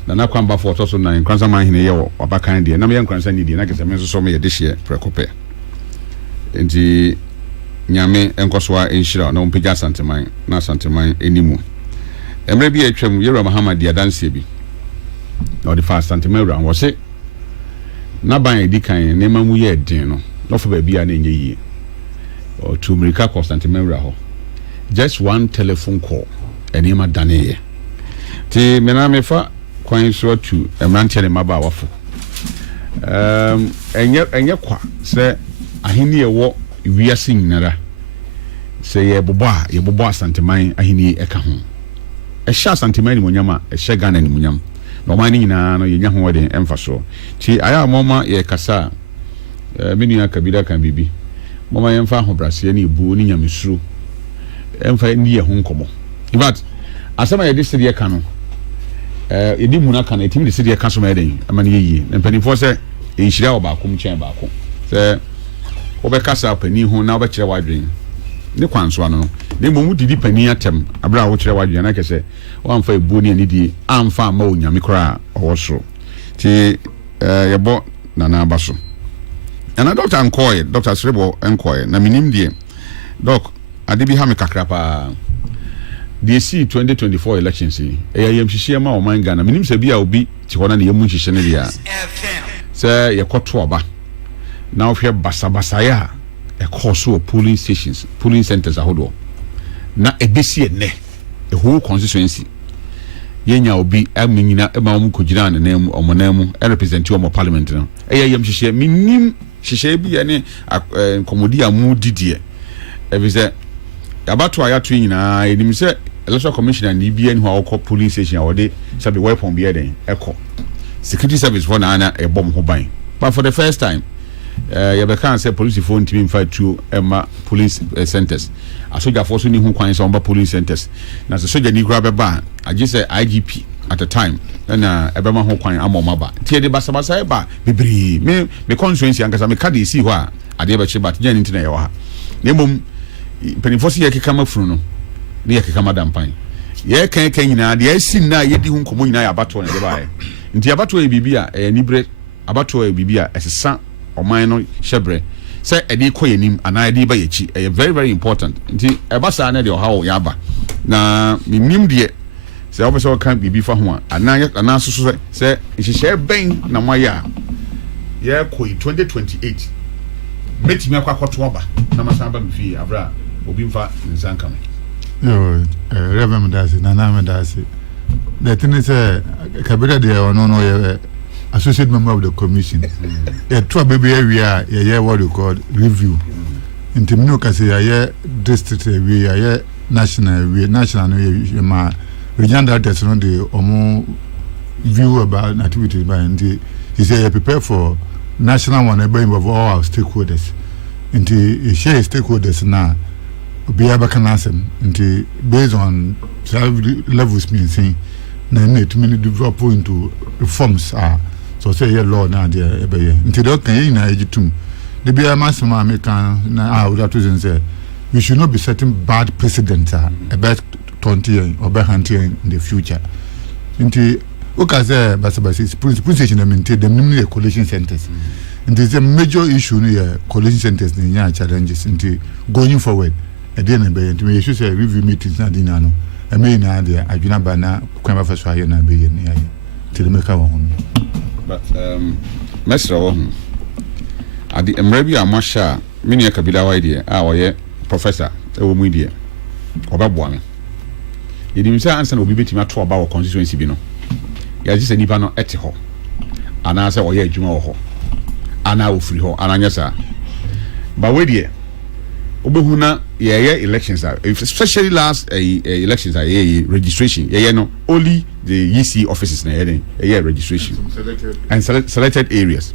nana kwamba foto so na nkransa man hine ye wabakan de na me nkransa ni de na kese me so so me yede hye prekope ndi nyame enkoso a enhira na ompega santeman na santeman enimu emre bi atwam yero Muhammad ya danse bi no the fast santeman ran wo se na ban edikan ne mamu ye den no no for ba bia na enye yi o to America Constantine ho just one telephone call enema daneye ti mena mefa kwan so to emrantie ne maba wafo enye kwa se ahini ewo wiase nyinara se ye bobo asanteman ahini eka ho ehya asanteman ni monyama ehya Ghana ni monyam no man nyina no yenya ho de emfa so ti aya moma ye kasa menu akabida kan bibi mama yemfa ho brase ni ebu ni nyamesuru emfa ni ye ho nkomo in fact asema ye de sede ka no yedi muna ka na etimi de sede ka so ma den amane yiyi mpanifo se enhira obakom chen baako se obekasa pani ho na obekire wadwen ne kwanso ano ne momu didi pani atem abra wo kire wadwen na kese wamfa ebu ni anidi amfa ma onyame kora owoso ti yebo na abaso ana Dr. Nkoye, Dr. Srebo Nkoye, na minim die doc adebi ha me kakra pa DC 2024 elections yem hihie ma o man Ghana minim se bia obi ti hona na yem hihie ne dia se yekoto oba na ohwe basabasa ya ekoso polling stations polling centers ahodo na ebesi ene a whole constituency yenya obi amenyina ema omu kogina na nemu omonemu represent omo parliament no yem hihie minim hihie bi ene komodi amu didie ebize abato ayato nyina enim se Electoral Commissioner ni bi eni ho akọ polling station awode sabi weapon bi eden eko security service for na ana ebom ho ban but for the first time you can say police phone team fight to police centers. A soldier force ni hu kwan so police centers. Na so soldier ni grab ba, I just say IGP at the time. Na ebema ho kwan amoma ba. Tie de basabasa ba bibiri. Me constituency ankasa me card si ho a ade ba che but jan internet ya wa. Na mom penifo ye keka mafuru no. Ne ye keka madampan. Ye kan nyina de asi na ye di hu nkomo nyina ya bato na de ba ye. Nti abato e bibia nibre abato e bibia esesa oman no shebre. Say edi koyenim ana edi ba yechi very very important nti eba sa na de ohawo yaba na minim de say obeso kan bibi fa ho ana so say ihihye ben na moya ye koi 2028 metimi akwakoto oba na masamba mfi abra obi mfa nsanka me yo reverend dasi na na dasi the thing is kabira de ono no ye associate member of the commission. Two baby area, what you call review. In Timino Cassia, district area, national regional that's not the view about activity by he said prepare for national one of all our stakeholders. Into share stakeholders now be able to based on levels mean saying then to many develop into reforms are so say your law now there ebe until they can na ejitum the be maximum American na would to say we should not be setting bad precedents about 20 or by 100 in the future until okaze basabasi police station maintain them new collation centers and there's a major issue near collation centers in your challenges until going forward again ebe until we should say review meetings na dinano I mean na there adwuna bana kwamba fa so aye na be ye ne aye till make our home. But Mr. Wahun, at the Emrebia Masha, many a Kabila idea, our professor, a media, or Babuan. You didn't say answer will be between two about constituency. Bino. You just a Nibano etiho, and I say, oh, yeah, Jumo, and I will free her, and I say, but wait, dear. Obuhuna elections are especially last elections are registration no only the EC offices na registration and selected areas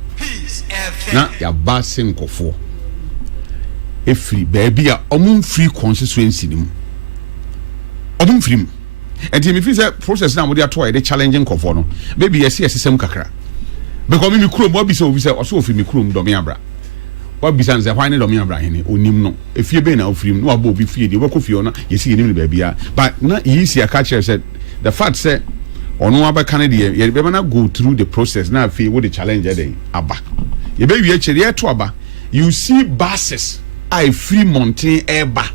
na ya basin kofo every baby a omum free constituency nim omum free and me feel say process na we dey to challenging kofo no maybe yes system kakra because me krom obi say also free me krom do me abra what bisan say why ne do me abrahene onim no efie be na ofrim no abo obi fie de obako fie no yesi yenim ne ba bia but na yisi aka chere said the fact say ono abaka ne de ye be na go through the process na fie wo the challenge dey aba ye be wie chere ye to aba you see buses I free mountain eba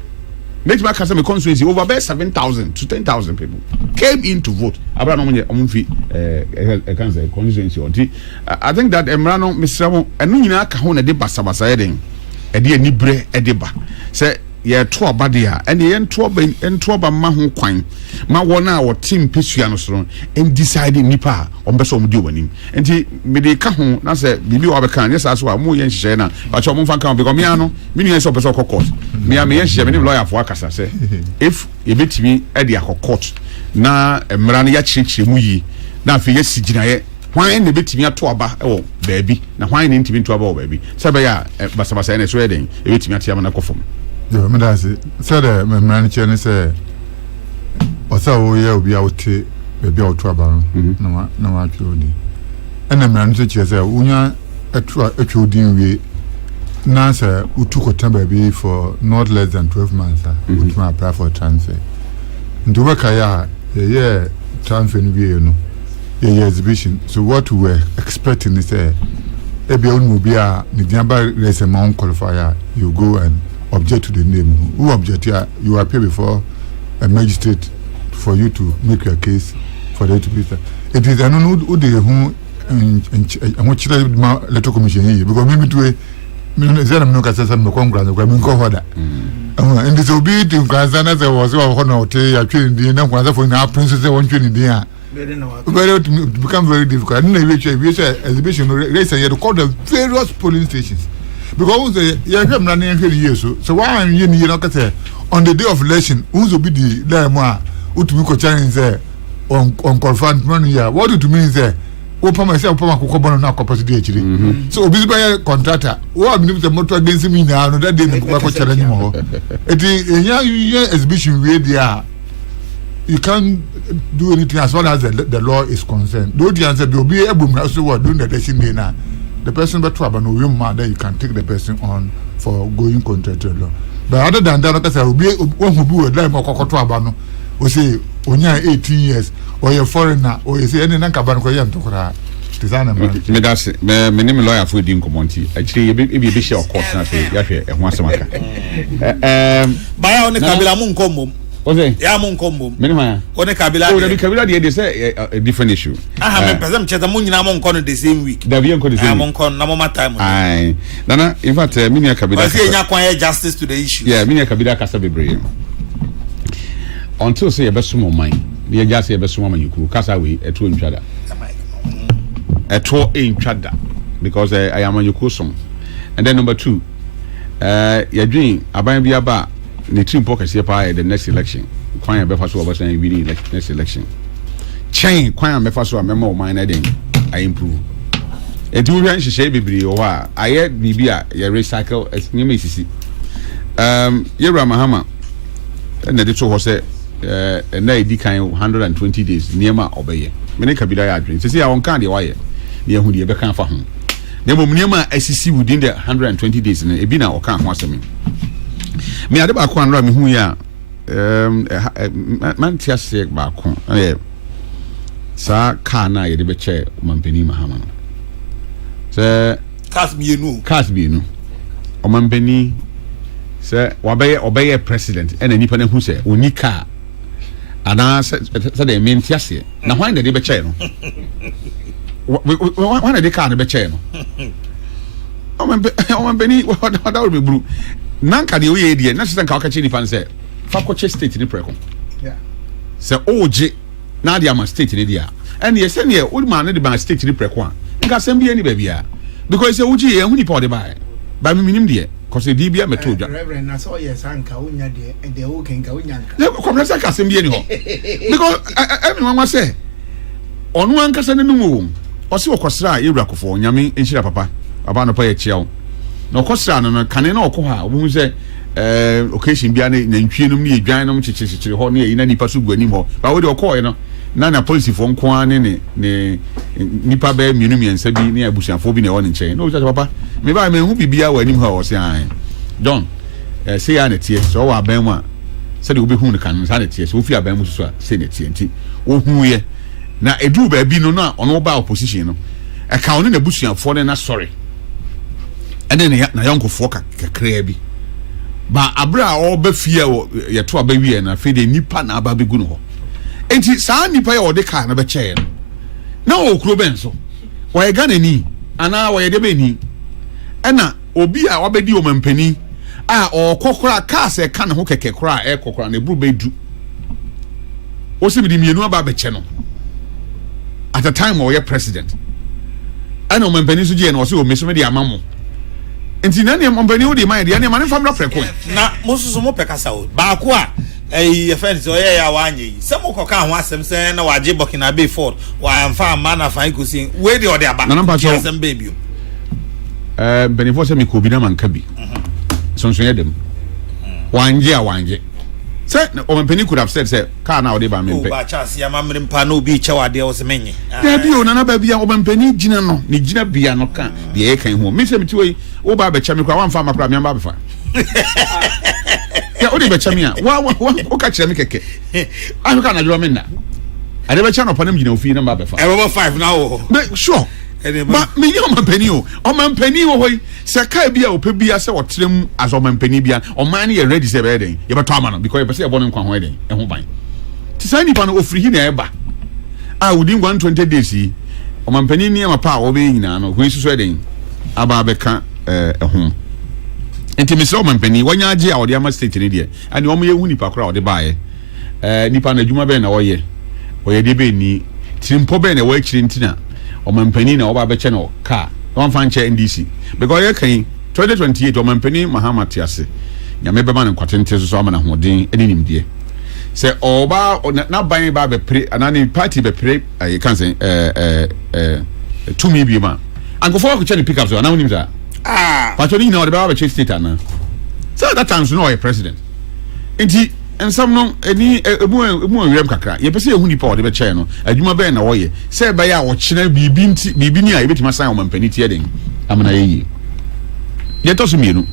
make back as a constituency over about 7,000 to 10,000 people came in to vote abra no monye omfi can say constituency I think that emrano misramo enu nyina ka ho na de basabasa yeden e de anibre e de ba say ye to obade a ene ye nto ba ma ho kwan ma wona wo team pesua no so and deciding nipa o mbeso mo di wanim enti me de ka ho na say bibi o abeka yes aso a mo ye nhye na ba cho mo fa kan because me ano me nu ye so person court me am ye nhye me lawyer for akasa say if ye betimi e de akokot na emra no ya chirechire mu yi na afi ye siginaye hwan ne betimi ato aba e baabi na hwan ne ntimi nto aba o baabi sabe ya basabasa na so ye den e betimi atiama na kofom yo me da se so the memran chene say osa wo ye obi awte baabi awto aba no na wa atwo di ena memran so chese unya atwo din wie na say utuko baabi for not less than 12 months would ma apply for transfer nduba kaya ye transfer no wie no ye exhibition so what we were expecting is ebi onu bi a mediaba raise amount qualifier you go and object to the name who object here you appear before a magistrate for you to make your case for them to be it is anu who dey who chira electoral commission here because me to me say am no ka say me congrats ko me ko hoda and this will be to concern as was ho na ote ya twin din na kwanza for na princess won twin din a very become very difficult and we say exhibition race here to call the various polling stations because you have na na here so why you no ka say on the day of election who will be the lemma utumi ko challenge say on confront man here what do you mean say opa myself opa makoko bono na akopose de akire so obi be contractor wo abini the motor against me na no that day no ko chere nyimo ho eti enya exhibition we there you can't do anything as far as the law is concerned. Though the answer will be able to doing the decision day now. The person but trouble no matter you can take the person on for going contrary to the law. But other than that, like I said, will be one who do a dime or cocotuabano or say when you're 18 years or you're foreigner or you say any nankaban to cry. Designer man. That's my name lawyer for the community. Actually, a bishop of course, not a once a month. By on the Kabila Munkombo. Okay. Yeah, Munkombo. Minima. On the Kabila. Oh, the Kabila, they say a different issue. I have a present Chetamun Namon the same week. The Vian could say Moncon, Namoma time. Aye. Nana, in fact, Minia Kabila. I say acquire justice to the issue. Yeah, Minia Kabila Casabe. Until say a best of mine. We just say a best woman you could Casawe, a two in Chada. A two in Chada. Because I am on your custom. And then number 2, your dream, Abayam Biaba. The team pockets here by the next election. Quite a befaso was saying we need next election. Chain, quite a befaso, a memo of mine, I improve. A two ranch shade be or I had Bibia, ya recycle as new Mississippi. Yera Mahama, and the little was a night kind 120 days near my obey. Many Kabila dreams. To see our candy wire near who the ever can for him. The Mumma SEC within the 120 days and a bina or can't watch me. Me ade ba ko anra me hu ya man tia se ba ko sa car na ye de be che mampeni mahama no se cast me no o mampeni se obey president and nipa na hu se oni car ana se de me tia se na hwan de be che no hwan de car na be che no o mampeni what that would be blue nanka de oye die na sese nka wakachi nipa nse fa koche state ni preko yeah se oje na de ama state ni dia and ye se ne old man de ban state ni preko a nka sem bia ni ba bia because se oje ye hu nipa de ba mi minim de cause di bia meto dwa reverend na so yes anka onya de o kenka onya nka ne ko presa ka sem bia ni ho because everyone was say onu anka se ne numu o se okosra ewura kofo nyame enhira papa aba no pa ye chiao no kosra no kane na okọ ha wo se occasion bia na ntwie no ne edwan no chichichiri ho ne ina nipa so guanim ho ba wo de okọ ye no na police fo nko ane ne nipa ba mienu miensa bi ne abusuafo bi ne won nchen no just papa me ba me hu bibia wa anim ha o se an John say ya na tie so wa ban mu a se de obi hu ne kan sa na tie so ofi aban mu so a se ne tie nti wo hu ye na edu ba bi no na ono ba opposition no e ka ono na abusuafo ne na sorry and then na yonkofo kakra bi ba abra o ba fie ye to aba wie na fe de nipa na aba begu no ho enti saa nipa ye o de ka na be che na o kuro ben so wa ye gana ni ana wa ye de be ni ena obi a wabedi o mampani a o kokora ka se ka ne ho keke kora e kokora na bru be du o se bi di mienu aba be che no at the time o ye president ana o mampani so je na o se o meso me di amamo enti na ne mampani o di man de na man famra preko na mosusu mo pekasa o ba ko a eh friends o ye ya wanye se mo koka ho asem se na waje Burkina Bay Ford wa amfa mana fa ikusin we de o de aba asem baby benefo se mi ko bi na man ka bi sonso ye dem wanje se o mampani could have said say car na o de ba me pe ba chance ya mamre mpa na obi che wade o se menye ya bi o na ba bia o mampani gina no ni gina bia no ka bia e kan ho mi se mi ti we o ba be cha mi kwa wa mfa makra mi ba be fa ya o de be cha mi a wa o ka kire mi keke anu ka na juro mi na ade be cha no panam gina ofi na ba be fa e over 5 na o sure ba me yo mampani o mampani wo hoy se ka bia o pe bia se o trem as o mampani bia o man ye ready se be den ye be to ama no because ye be se e bo no nkwa ho den e ho ban ti sai ni pa no ofiri hi na e ba a within 120 days yi o mampani ni ma pa o be nyina no ho isusu den aba be ka ho enti me se o mampani wanya age a o de ama state ni de ani o mo ye hu nipa kora o de baaye nipa na adwuma be na o ye de be ni timpo be na o akiri ntina o mampani na oba be che no car don fan che NDC because ye kan 2028 o mampani Mahama Tiase nyame be ma ne kwatente so ama na hoden eni nimdie say oba na ban ba be pre anani party be pre you can say to me bi ma anko for ko chani pick up so na wonim za patoni na o de ba chase state ana so that time so no president enti ensam no eni emu wiem kakra ye pese ehu nipa o de be che no adwuma be na wo ye say be ya wo chena bibi ni a yebetima san o mampani tie den amana ye ye to so mienu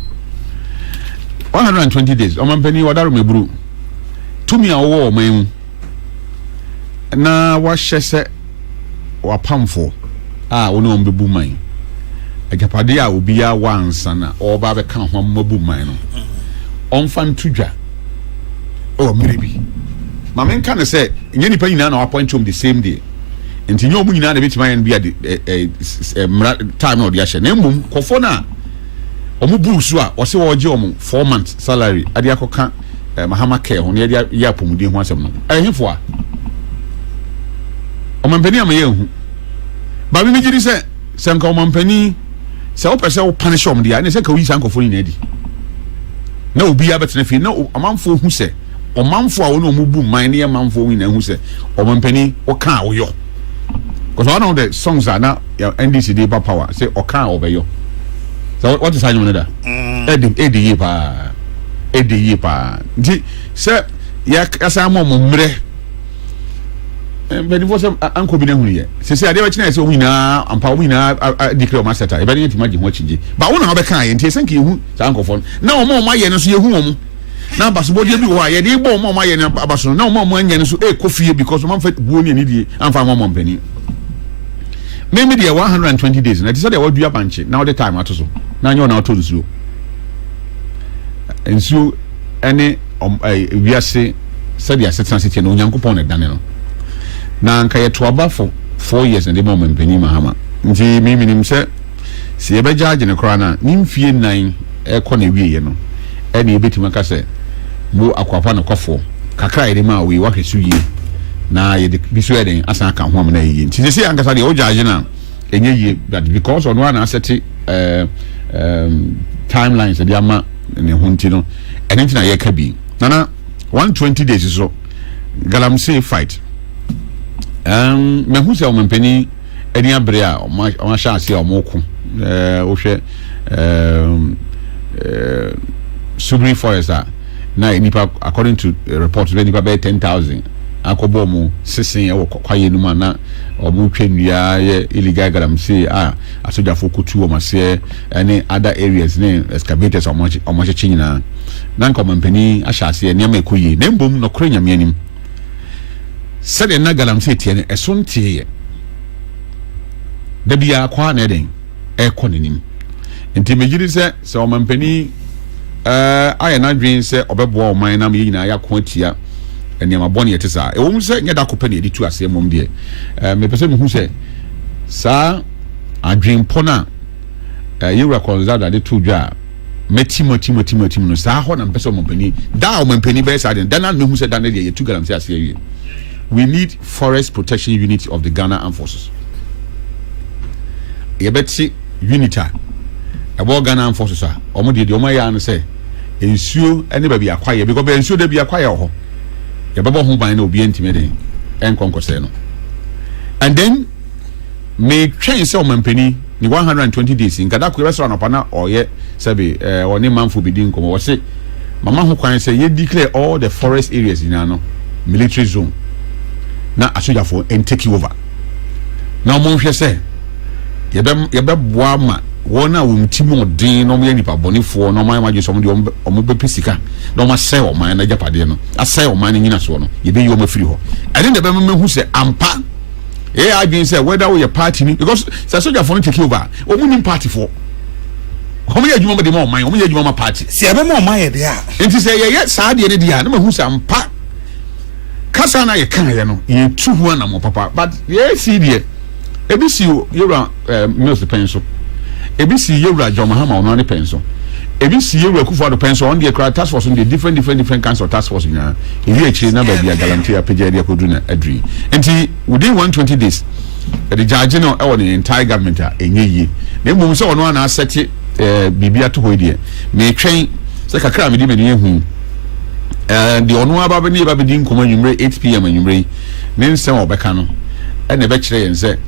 120 days o mampani wadaro meburu tumi a wo man na wa hyese wa pamfo a wo ne on bebu man agapade a obi a wansa na o ba be kan ho mabu man no on fan tudwa o mrebi ma men kan say nye nipa nyina na appoint him the same day enti nye omu nyina na betima yan bia time no de ahye na mbum kofo na omu busu a o se wo je omu 4 months salary ade akoka mahama care ho ne ya pomudi ho asem no ehefo a o mampani am ye hu ba mi gidi se nka o mampani se o pese o punish om dia ne se ka wi sankofo ni na di na obi ya betena fi na amanfo hu se o manfo a wo no mu bu man ne manfo wi na hu se o mampani o ka wo yo because one of the songs are now NDC dey ba power say o ka o be yo so what is hanyum na da edi ye pa nti se ya asa mo mre beni fo se anko bi na hu ye se ade ba china se o nyina ampa o nyina declare o maseta e ba ne ntima gi ho chije ba wo na o be kan ye nti se nka hu sa anko fo na o mo ye no so ye hu o mo na baso bi wo a ye dey bo mo ye na baso na o mo anya no so kofie because o man fa buo ni die amfa mo mpani maybe there 120 days na say dey wo dua banche na all the time ato so na anya na ato so ensu ene wiase said ya setan city no nyankopon na dane no na nka ye to aba for 4 years and the moment mpani mahama nti miminim se ye be judge ne kora na nimfie nan na wiye no ene ebetima ka se mo akwapa na kofo kakra ide ma we wa hwesu yi na ye de biso eden asan ka ho am na yi nti se ankasa de o judge na enye yi because on one asset timelines de ama ne hunti no ene ntina ye ka bi nana 120 days so galamsey fight me hu se o mpani eni abre a o ma sha ase o moku o hwe Subri Forest na nipa according to reports we nipa be 10,000 akobo mu sisen e wo kwaye numa na o mu twenua ye illegal galamsey asoja fokutu o mase any other areas ne excavators o mo chinyina na nko mampani ahyase ne ma ekoyi na mbom no kora nyame anim sede na galamsey tie ne eso ntie da bia kwa na eden ekonenim enti megiri se o mampani aye na dwen se obebo o man na me nyina ya ko atia eniam bone yete sa e wo se nyeda kopa ne editu ase mom de me pese me hu se sa adwen pona yewra konzada de to dwa metimo no sa ho na pese mo pani da o mampani be sa den na me hu se da na de yetu galamsey ase awie we need forest protection unit of the Ghana Armed Forces yebeti unita abo Ghana Armed Forces omo de omo ya no se ensuo ene ba bi akwaye because be ensuo de bi akwaye ho ye babo ho ban na obi entime den enkonkose no and then me train se o mampani ni 120 days nkada ko restaurant opana oye sabe oni manfo bidin komo wo se mama ho kwan se ye declare all the forest areas in ano military zone na asoja for and take you over na mo hwe se ye be boa ma wona wumtimo den no me nipa bonifo no man maje so mo de omo be pesika no ma se o man na japade no asai o man nyina so no ye be yo ma firi ho ade de be me hu se ampa I been say whether we a party because soja for take over o mu ni party for o mu ye adwuma de mo man o mu ye adwuma ma party se be mo man ye de a enti say ye saa de ne de a na ma hu se ampa kasa na ye kan ye no ye tu hu na mo papa but ye see de ebi si yewra mills penso ebi si yewra jomahama ono ne penso ebi si yewra kufu do penso on the task force on the different kinds of task force na ebi echi na ba bia guarantee apagya de akodu na adri enti within 120 days the judge no e won the entire government enye yi na mbom se ono na aseti bibia to ho die me twen se kakra me di me ne hu the ono aba be ni aba be din koma nwumre 8 pm nwumre ne nsem obeka no e na be kire yen se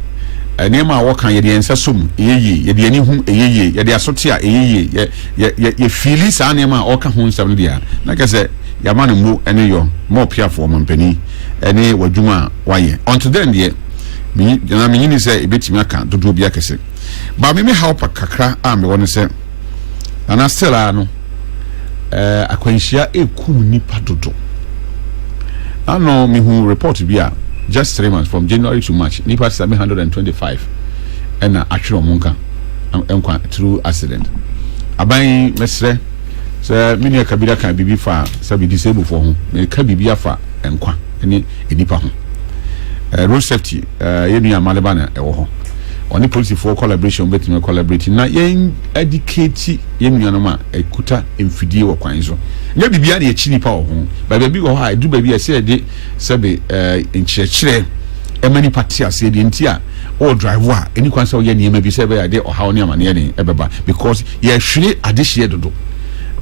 enema a wokan ye de ensa som eyeye ye de ani hu eyeye ye de asote a eyeye ye feel sa enema a woka hu nsem no dia na kese ya man mu ene yo mo piafo mampani ene wadwuma waye until then de na me nyini se ebetimi aka dodo bia kese ba me help kakra a me woni se na still no akwanhia ekum nipa dodo ano me hu report bia just 3 months from January to March nipa 725 and actual monka enkwa through accident aban mesre so mini kabira kan bibi fa sabi disable for ho me ka bibi afa enkwa eni nipa ho road safety yenu amaleba na ewo ho oni police for collaboration betime collaborating na yen educate yenu anoma ekuta emfidie wo kwan so nya bibia na echi nipa wo ho ba bi wo ha edu ba bi ese de sebe enchirechire emani party ase de ntia o drive a eni kwan so ye niema bi sebe ya de o ha ne amane ne ebeba because ye hwire adehye dodo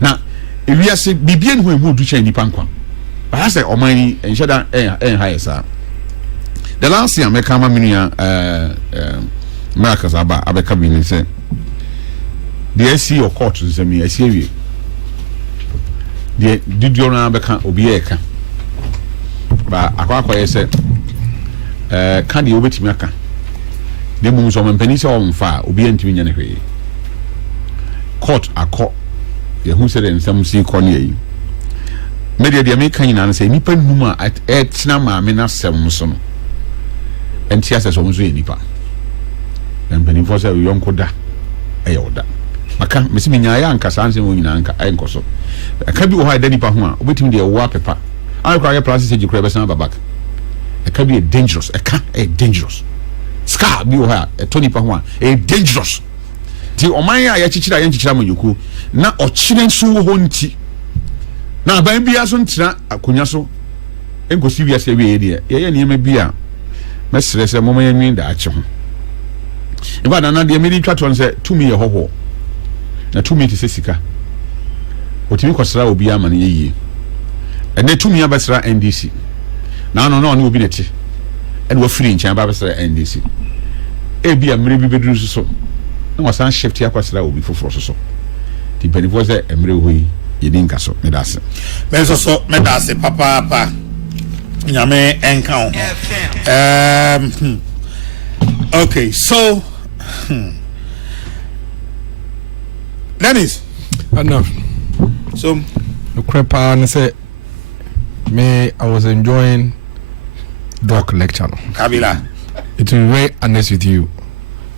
na ewiase bibia ne ho emu du chen nipa nkwa ba say omani enhyeda ha yesa the last year me kama minia Marcus abeka bi say the SC or court say me asiewie the didio na abeka obi eka ba akwa say kan de obetimi aka de mum so mampani se o mfa obi antimi nya ne hwe court akọ ye hu se de nsam si kọ ne yi media de me kan nyina na say nipa numa tina ma me na sem so no enti asa so mzo ye nipa mampani fo se yonko da oda maka mesi me nyaaya anka sanse mo nyina anka ay nkoso aka bi wo ha da nipa ho a obetimi de wo apepa an kwa ye plastic surgery kura be san babak aka bi dangerous aka dangerous scar bi wo ha toni pa ho a dangerous ti oman ya ye chichira ye chichira manyoku na ochire nso wo ho nti na ban bia so ntira akonya so enkosi wi ase wi ye de ye ne ma bia mesre se mo ma nwi da ache ho iba na de me di twato nse tumi ye hoho na tumi ti sesika otimi kwasra obi ama ne yeye ene tumi abasra NDC na no ne obi neti ene wa free nchan abasra NDC ebi amre bi bedru so na wasan shift ya kwasra obi foforo so ti benifo se emre hoyi ye din kaso me dase so me dase papa nyame enka ho okay so Dennis enough so the crepa and say me I was enjoying doc lecture Kabila it will be very honest with you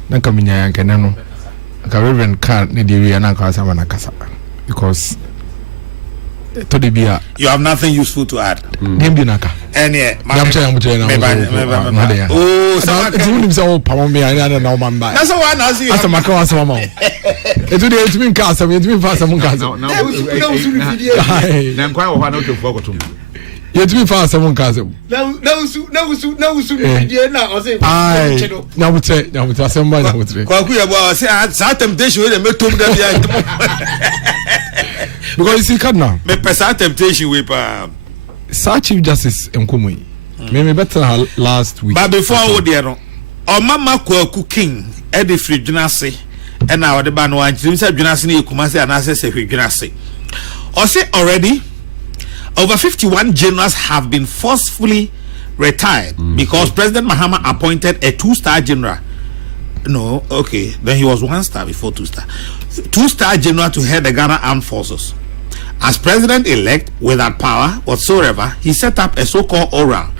na kaminya yanke nano ka reverend card ne dey na ka sama na kasa because to the bia you have nothing useful to add name bi naka any yam che na oh so do nim say o pam me na na o man ba that's why na see asa maka wa sama ma etu dey etu min ka asa me etu min fa asa mun ka asa na usu na nkwa wo ha na to fo kotum etu min fa asa mun ka asa na usu video na o say ai na mute asa mba na mute kwa ku ya bo say sa temptation we me tom da bia because you see card now me person temptation we pa Sir Chief Justice Nkomo me better last week but before we there no o mama Kokrokoo king e dey free dwunase e na we dey ba no antim say dwunase na ekumase anase se hwe dwunase o say already over 51 generals have been forcefully retired because President Mahama appointed a 2-star general. No, okay, then he was 1-star before 2-star. 2-star general to head the Ghana Armed Forces. As president-elect, without power whatsoever, he set up a so-called oral,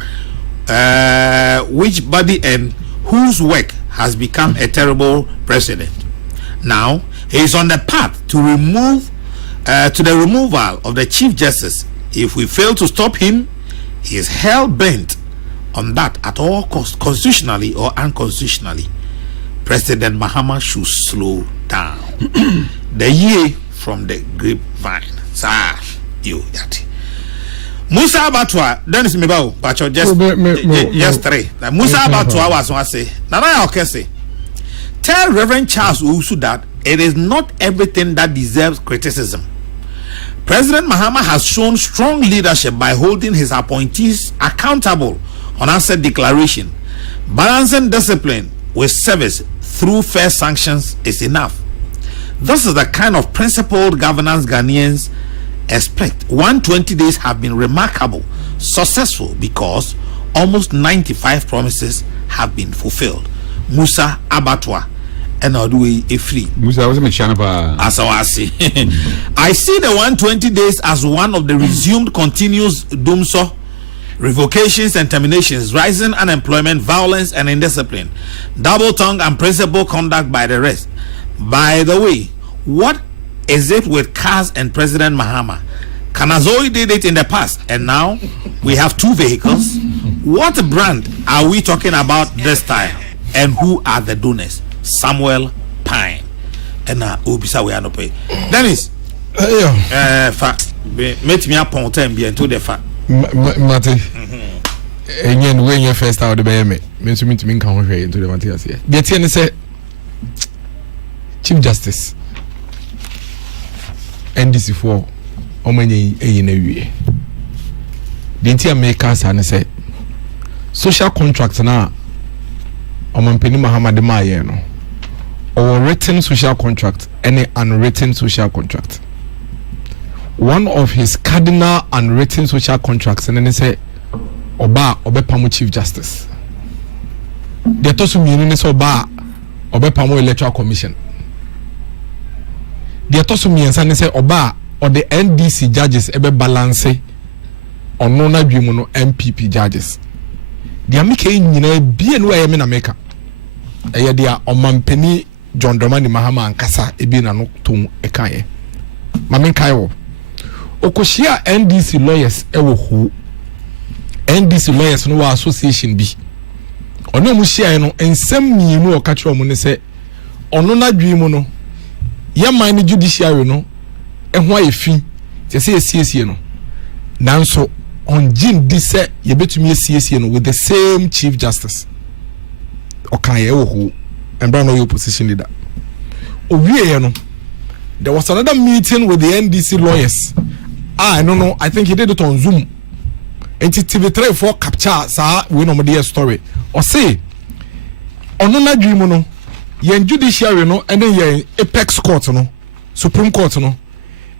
which body and whose work has become a terrible precedent. Now, he is on the path to the removal of the Chief Justice. If we fail to stop him, he is hell-bent on that at all costs, constitutionally or unconstitutionally. President Mahama should slow down. The year from the grapevine. Sir, you yati. Musa Abatwa, Dennis Mibao, but just three. Musa Abatwa was one say. Nana Okese. Tell Reverend Charles Usu that it is not everything that deserves criticism. President Mahama has shown strong leadership by holding his appointees accountable on asset declaration. Balancing discipline with service through fair sanctions is enough. This is the kind of principled governance Ghanaians expect. 120 days have been remarkable, successful because almost 95 promises have been fulfilled. Musa Abatwa and Odui Efri. Musa was a mechanaba. Asawasi. I see the 120 days as one of the resumed continuous doomso, revocations and terminations, rising unemployment, violence and indiscipline, double tongue and principled conduct by the rest. By the way, what is it with cars and President Mahama? Kanazoi did it in the past, and now we have 2 vehicles. What brand are we talking about this time? And who are the donors? Samuel Pine. And Ubisa we are not pay. Dennis. Met me up on time into the fact. Mate. And when you first out the bay, me to meet me into the materials here. The TN say Chief Justice NDC4 Omani A. The entire makers and say social contracts now. Omampeni Mahama de Maye no. Or written social contract, any unwritten social contract. One of his cardinal unwritten social contracts, and then he say Obepamu Chief Justice. The tosu meaning is Obepamu Electoral Commission. The tosu means and say Oba or the NDC judges ebe balance or nona bimuno MPP judges. The American be and where I mean America. A dear Omampeni John Dramani Mahama and Kasa Ebina no tum ekaye. Mamin Kaiwo. Okoshia NDC lawyers ewo who NDC lawyers no association bi. Ono mushia no ensem mienu o katro mu ne se ono na dwimu no ye man ni judiciary no ehwa efi te se esiesie no. Nanso on Jim dise ye betumi esiesie no with the same Chief Justice. Okay, and brand new opposition leader. No, there was another meeting with the NDC lawyers. I don't know. I think he did it on Zoom. And TV3 for capture, sir. We know the story. Or say, on no dream, no, yen judiciary, no, and then yen apex court, no, Supreme Court, no,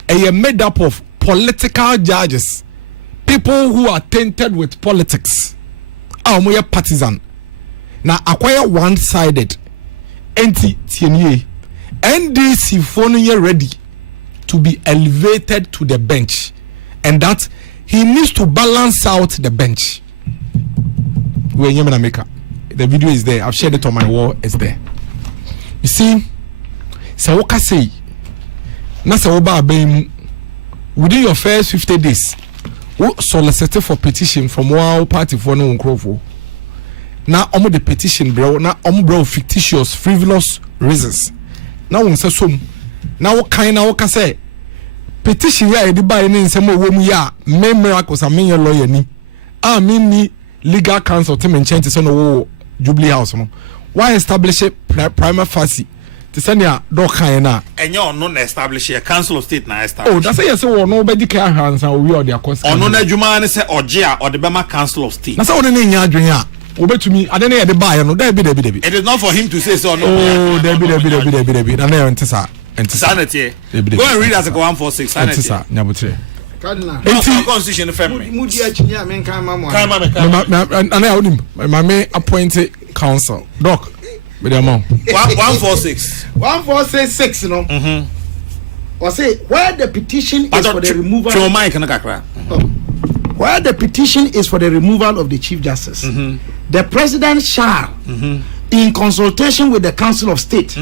and you're made up of political judges, people who are tainted with politics. More partisan. Now acquire one-sided NDC phone ready to be elevated to the bench, and that he needs to balance out the bench. The video is there. I've shared it on my wall. It's there. You see, Sawoka say, Nasawoba Abem, within your first 50 days, who solicited for petition from one party for no uncrovo. Now, the petition, bro. Now, bro, fictitious, frivolous reasons. Now, we say some. Now, what kind of what say? Petition ya the buy in some woman ya. Me miracles. I mean your lawyer ni. I mean ni legal counsel team and change on the Jubilee House. Why establish a prima facie? To send ya dog na. And you're not establish a council of state na establish. Oh, that's a yes or nobody can hands and we are their cost. Or no, Jumane say or Jia or the Bama Council of State. That's all the name ya. Over to me, I don't know the buyer. No, there be. It is not for him to say so. No. Oh, there be. And there antisa. Sanity. Go and read Article 146. Sanity. Antisa. Nyabutre. Cardinal. Constitution family. Mudia chinya men kan mama. And I own him. My main appointed counsel. Doc. With the amount. 146. 146. No. Or say where the petition is for the removal. Where the petition is for the removal of the Chief Justice, the President shall, in consultation with the Council of State,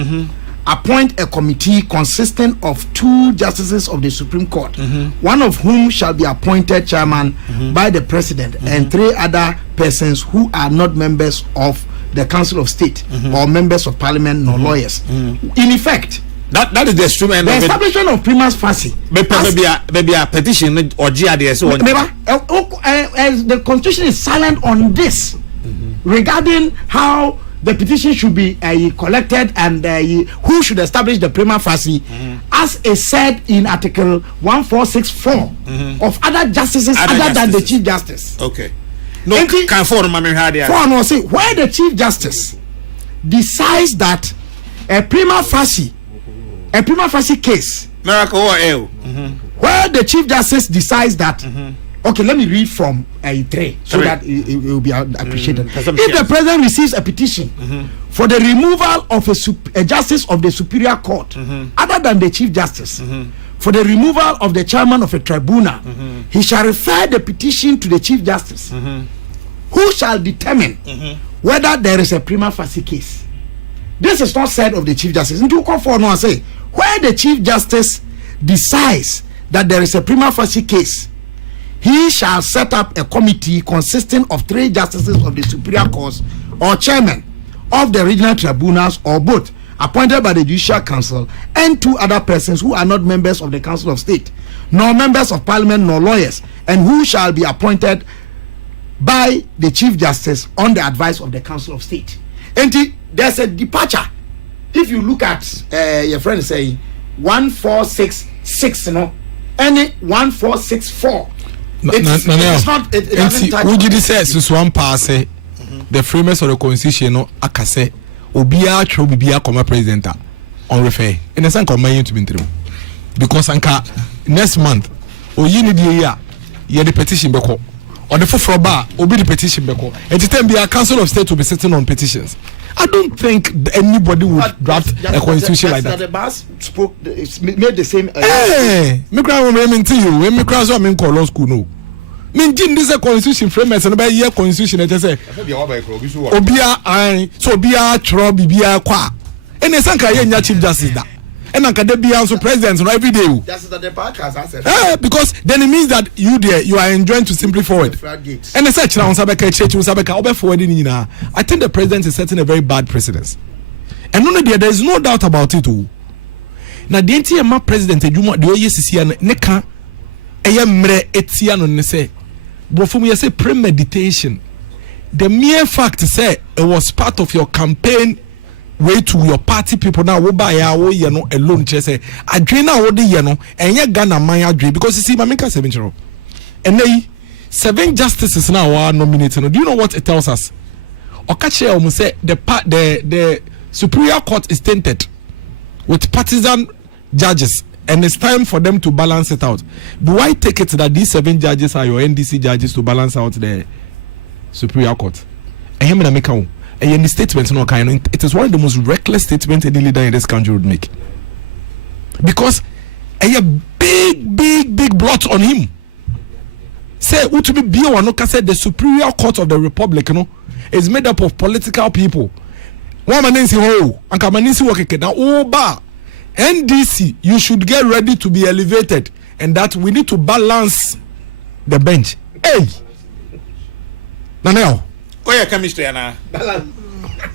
appoint a committee consisting of 2 justices of the Supreme Court, one of whom shall be appointed chairman by the President, and 3 other persons who are not members of the Council of State or members of Parliament nor lawyers. In effect, that is the instrument. The establishment of prima facie. Maybe a petition or GRDS. The Constitution is silent on this regarding how the petition should be collected, and who should establish the prima facie, as is said in Article 1464 of other justices other than the Chief Justice. Okay. No, can for Mami Hadia. For no say where the Chief Justice decides that a prima facie case. Miracle or L. Where the Chief Justice decides that. Okay, let me read from 3 so that it will be appreciated. If the President receives a petition for the removal of a Justice of the Superior Court, other than the Chief Justice, for the removal of the Chairman of a tribunal, he shall refer the petition to the Chief Justice, who shall determine whether there is a prima facie case. This is not said of the Chief Justice. And you call for no and say, where the Chief Justice decides that there is a prima facie case, he shall set up a committee consisting of 3 justices of the Superior Courts or chairman of the regional tribunals or both, appointed by the Judicial Council, and 2 other persons who are not members of the Council of State, nor members of Parliament, nor lawyers, and who shall be appointed by the Chief Justice on the advice of the Council of State. And there's a departure. If you look at your friend saying 1466, any 1464. It's not. It doesn't touch. Would you say one pass the framers of the constitution no akase obia tro bibia come president on refer in the sense come to be through because anka next month oyi ni die ya ye the petition beko or the for bar obi the petition beko and the time be a Council of State will be sitting on petitions. I don't think anybody would draft a constitution like that. The boss spoke, made the same. Hey, me cry me tell you, when me cry so me call law school no. Me this a constitution framers and by year constitution it say. Obia I so obia tro bibia kwa. And the sanka ye Chief Justice da. And anka dey be also president no every day. That's the podcast answer. Because then it means that you are enjoying to simply forward. And the search now Sabeka church Sabeka obe forwarding nyina. I think the president is setting a very bad precedent. And there is no doubt about it too. Na the entire president adwuma de oyesisi an ne ka eye mre etia no ne say brofum ye say premeditation. The mere fact say it was part of your campaign way to your party people now wo buy ya wo ye no alone che say adwen na wo de ye no enye Ghana man adwen because you see mameka 7 chero and 7 justices now are nominated. Do you know what it tells us? Okache omu say the Superior Court is tainted with partisan judges and it's time for them to balance it out. Do I take it that these 7 judges are your NDC judges to balance out the Superior Court? And him na make and the statement no kind, it is one of the most reckless statements any leader in this country would make, because a big blot on him. Say to be Bio said the Superior Court of the Republic, is made up of political people. One man say oh, and Kamanisi work now oh ba NDC, you should get ready to be elevated, and that we need to balance the bench. Hey, Nanel. Where chemistry ana?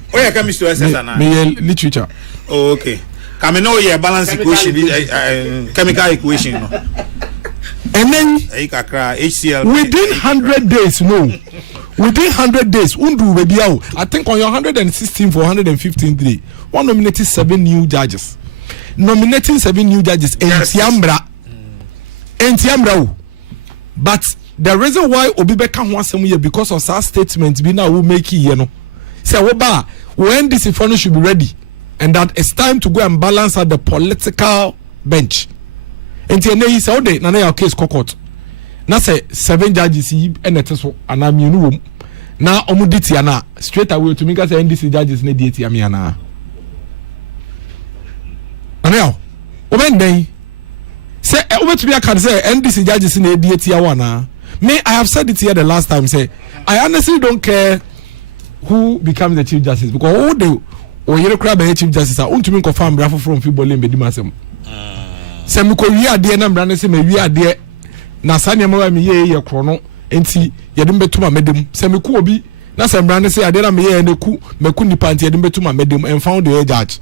Where chemistry ana? Me literature. Oh, okay. Come know your balance equation, chemical equation. And then HCl within 100 days, within 100 days, I think on your 116 for 115 day, one nominated 7 new judges. Nominating 7 new judges in Tiambra. But the reason why Obibeka wants some year because of such statements be now will make it, say when this information should be ready, and that it's time to go and balance out the political bench. And he said, "Oh, na your case court. Na say 7 judges and it so and I'm you na omuditi ana straight away to me say NDC judges na dieti ami ana." Now, when they say over to be can say NDC judges na dieti awana. Me, I have said it here the last time. Say, I honestly don't care who becomes the Chief Justice because all the you crab a Chief Justice are to me confirm bravo from football in Bedimasem. Say me ko wi ade na mbra ne say me wi ade na sane ma me ye krono enti ye dem betuma medem say me ku obi na say mbra ne say ade na me ye ne ku me ku nipa enti ye dem betuma medem and found the judge.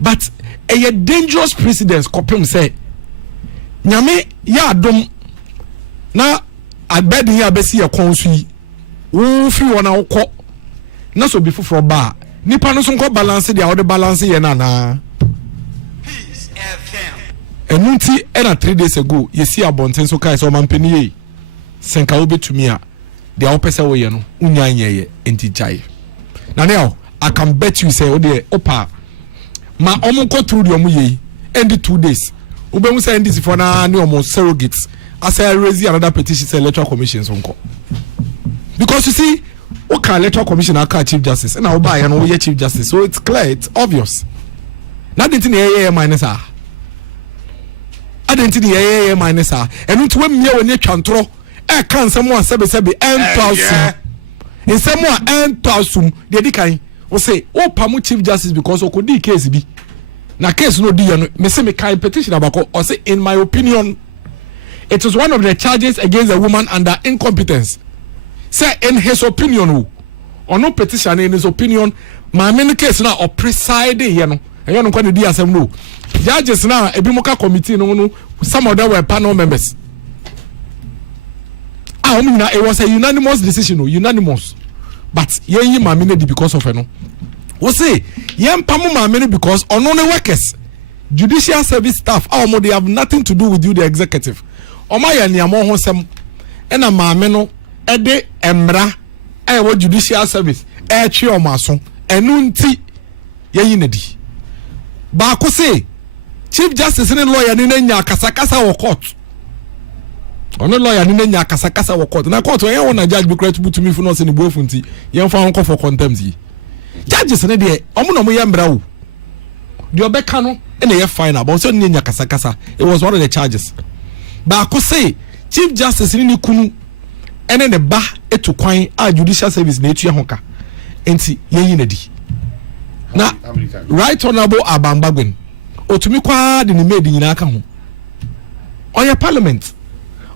But a dangerous precedence kopem say nyame ya adom na abedi ya besi ya konsu yi wo fi wona wokọ na so bi foforo ba nipa no so nko balance dia wo de balance ye na na enunti era 3 days ago yesi abonten so kai so mampeni ye senka obetumi a dia wo pese wo ye no unya ye enti jai na ne I can bet you say ode opa ma omo ko through the omo ye end 2 days ubemu say ndisi for na ne omo surrogates as I raise another petition say electoral commission so nko because you see okay electoral commission aka chief justice na oba ye no ye chief justice so it's clear, it's obvious na didn't ye minus ah identity ye minus ah enu to me we ne twantro e kan semo asebe entosum in semo entosum de dikan we say o pamu chief justice because o kodi case bi na case no di no me say me kai petition abako or say in my opinion it is one of the charges against a woman under incompetence say in his opinion or no petition in his opinion my main case now or preside here no and you no kwani di asem no judges now ebimoka committee no some of them were panel members it was a unanimous decision unanimous but yen ma me because of no we say yen pamu ma me because ono ne workers judicial service staff they have nothing to do with you the executive oma ya ne amo ho sem ena ma me no e de emra wo judicial service e twe o maso enu nti yen na di ba ko say chief justice ne lawyer ne nya kasakasa wo court ono lawyer ni nya kasakasa wo court na court yen wona judge be correct to me for no se ni bofu nti yen fa won for contempt yi judges ne de omo no mo ye mbra wo de obeka no na ye fine about so nya kasakasa it was one of the charges ba ko say chief justice ni kunu ene ne ba etu kwan a judicial service na etu hoka enti yen na di na right honorable Abambagwen otumi kwa de ni made nyina aka ho oye parliament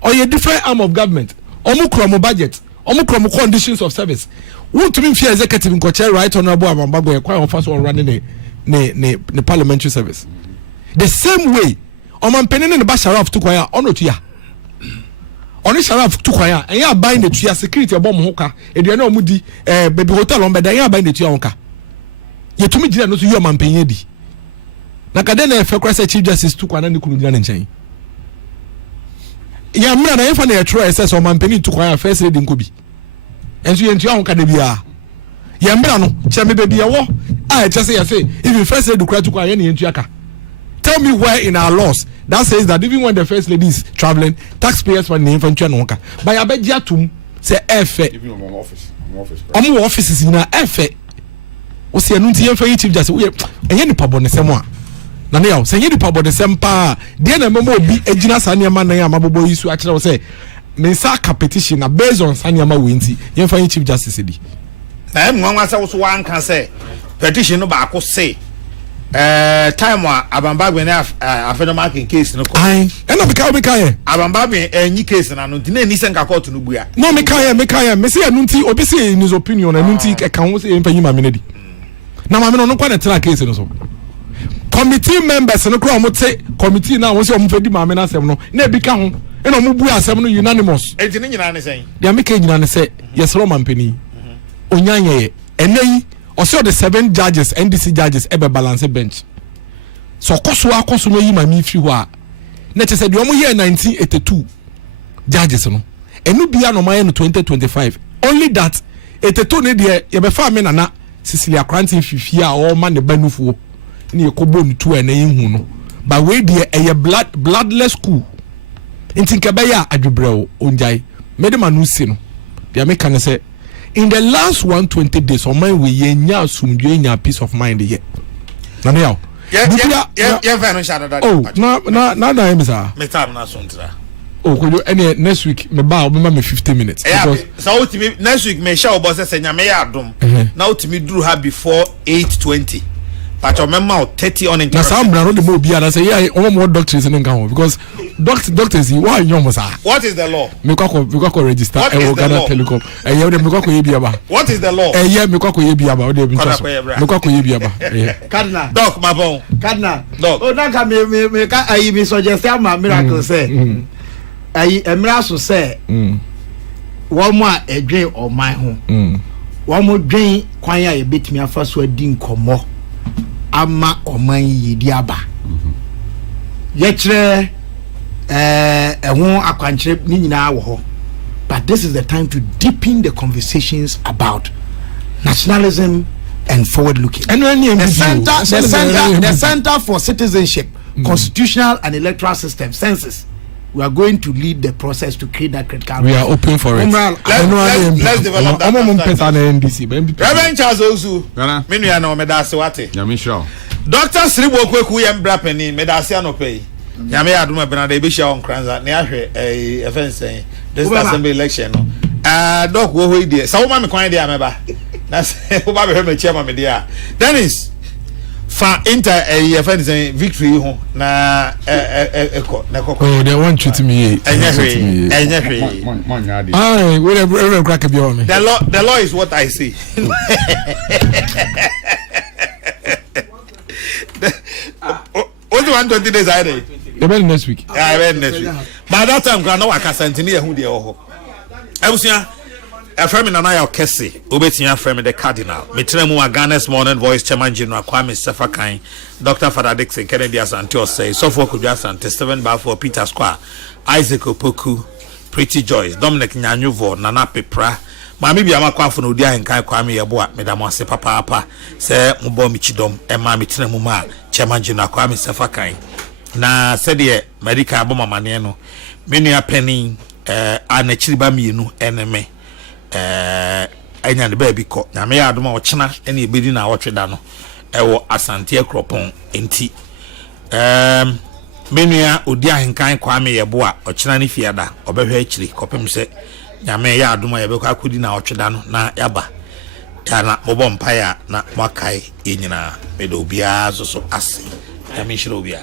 or a different arm of government omu budget omu conditions of service won't mean fear executive in chair right honorable Abambagwe e kwa first one running the parliamentary service the same way omanpenene ne ba sharaf to kwaya ono tuya oni sharaf to kwaya en ya buy the tuya security ebom hoka eduane omudi baby hotel on beda ya buy the tuya hoka yetumi gina no so you omanpenye di na kadena e fekra say chief justice to kwana ne kunu gina ne nchen ya mra na yefa na ye try say so mampeni to kwaya first lady nkobi enso ye ntua honka de bia ya mra no che me bebia wo a che say say if first lady kura to kwaya ne ntua ka tell me where in our laws that says that even when the first lady is traveling taxpayers for ne ntua no honka by abeji atum say efe even on offices na efe o se anu nti ye fa chief justice we enye ni pabo ne semo a na ne yaw senye di pabo de sempa de na memo obi agina sanema nan amabobo yisu a kire wo say me sa competition na based on sanema we nti yen fa chief justice di na nwanwa sa wo so wan kan say petition no ba ko say time wa Abambagwe na afedo marking case no ko ai ena be ka ye Abambagwe enyi case na no nti na ni senka court no bua no me ka ye me say anu nti obi say in his opinion anu nti e kan wo say yen fa yima me na di na ma me no kwa na tena case no so committee members no kro omote committee na won se omfedi maame na asem no na ebika ho ena omubu asem no unanimous enti ne nyina ne sen dia make nyina ne se yesro mampeni onyanye enei also the 7 judges NDC judges ebe balance bench so akoso no yi mami fi ho a na che se de omo year 1982 judges no enu bia no maye no 2025 only that 82 ne de ye be fa me nana Cecilia Krantin fifia o ma ne banufuo ni ekobo ntu ene yihu no ba we de eye bloodless coup intinka be ya adwebrew onjai medema no si no dia me kan say in the last 120 days o man we yenya asumdwe nya peace of mind ye na me yaw yeah fa no shada that oh na emisa me time na sontra oh ko any next week me ba o me 50 minutes because so ultimate next week me sha obo say nya me ya adom na ultimate duru ha before 8:20 but remember 30 on internet. Na some brand the mo bia na say yeah o mo doctors in kan because doctors why you say what is the law? Me ko register e Ghana Telecom e ye me ko ye bia ba. What is the law? E ye me ko ye bia ba o de bi ntaso. Me ko ye bia ba. Cardinal. Doc mabon. Cardinal. Doc. O na ka me ka ayi me suggest am miracle say. Ayi emra so say. Wo mo a edwen o man ho. one more drain kwanya ye betimi afa so adi nkomo ama oman yedi aba ye kire ehun akwankyere ni nyina wo ho. But this is the time to deepen the conversations about nationalism and forward looking. And the Center for Citizenship, Constitutional and Electoral System, census. We are going to lead the process to create that critical. We are open for it. Let's develop that. Reverend Charles Ozu, Minuano Medasewate. Dr. Sriboku Yambra Penny, Medasia no pay. Yame Aduma Benade Bisha on Kranza, near a offense saying this assembly election. Doc, wo we dear. So, Mamma Quine, dear Meba. That's who Baba heard me chairman, my dear. Dennis. Fa inter a offense victory na oh they want you to me we crack a me the law is what I see. Only 120 days I day next week next week by that time grandma waka sentini ehun de oho ebusia Efremi Nana Kesi, Ubetia Fremi the Cardinal, Mitremu Ghana's Morning Voice Chairman General Kwame Sefakai, Dr. Father Dixon Kennedy Asantio say, Sofo Kujasan, Testeven Bafo Peter Square, Isaac Opoku, Pretty Joyce, Dominic Nyanyuvo, Nana Pepra, Mami Biamakwa for Nudia and Kai Kwame Yabua, Medamase Papa, say Mubo Michidom, Emma Mitremuma, Chairman General Kwame Sefakai. Na said ye, Medica Boma Maniano, many a penny, Anachiriba Minu, enemy. Anya the baby ko na me adoma ochena ene ebedi na wotwe da no ewo asante akropon enti menua odi ahenkan kwame yebo a ochena ne fiada obehwe akiri kopem se nyame ya adoma yebe kwa kudi na wotwe da no na yaba ya na mobo mpaya na mwakai enyina me do bia so ase nyame shiro bia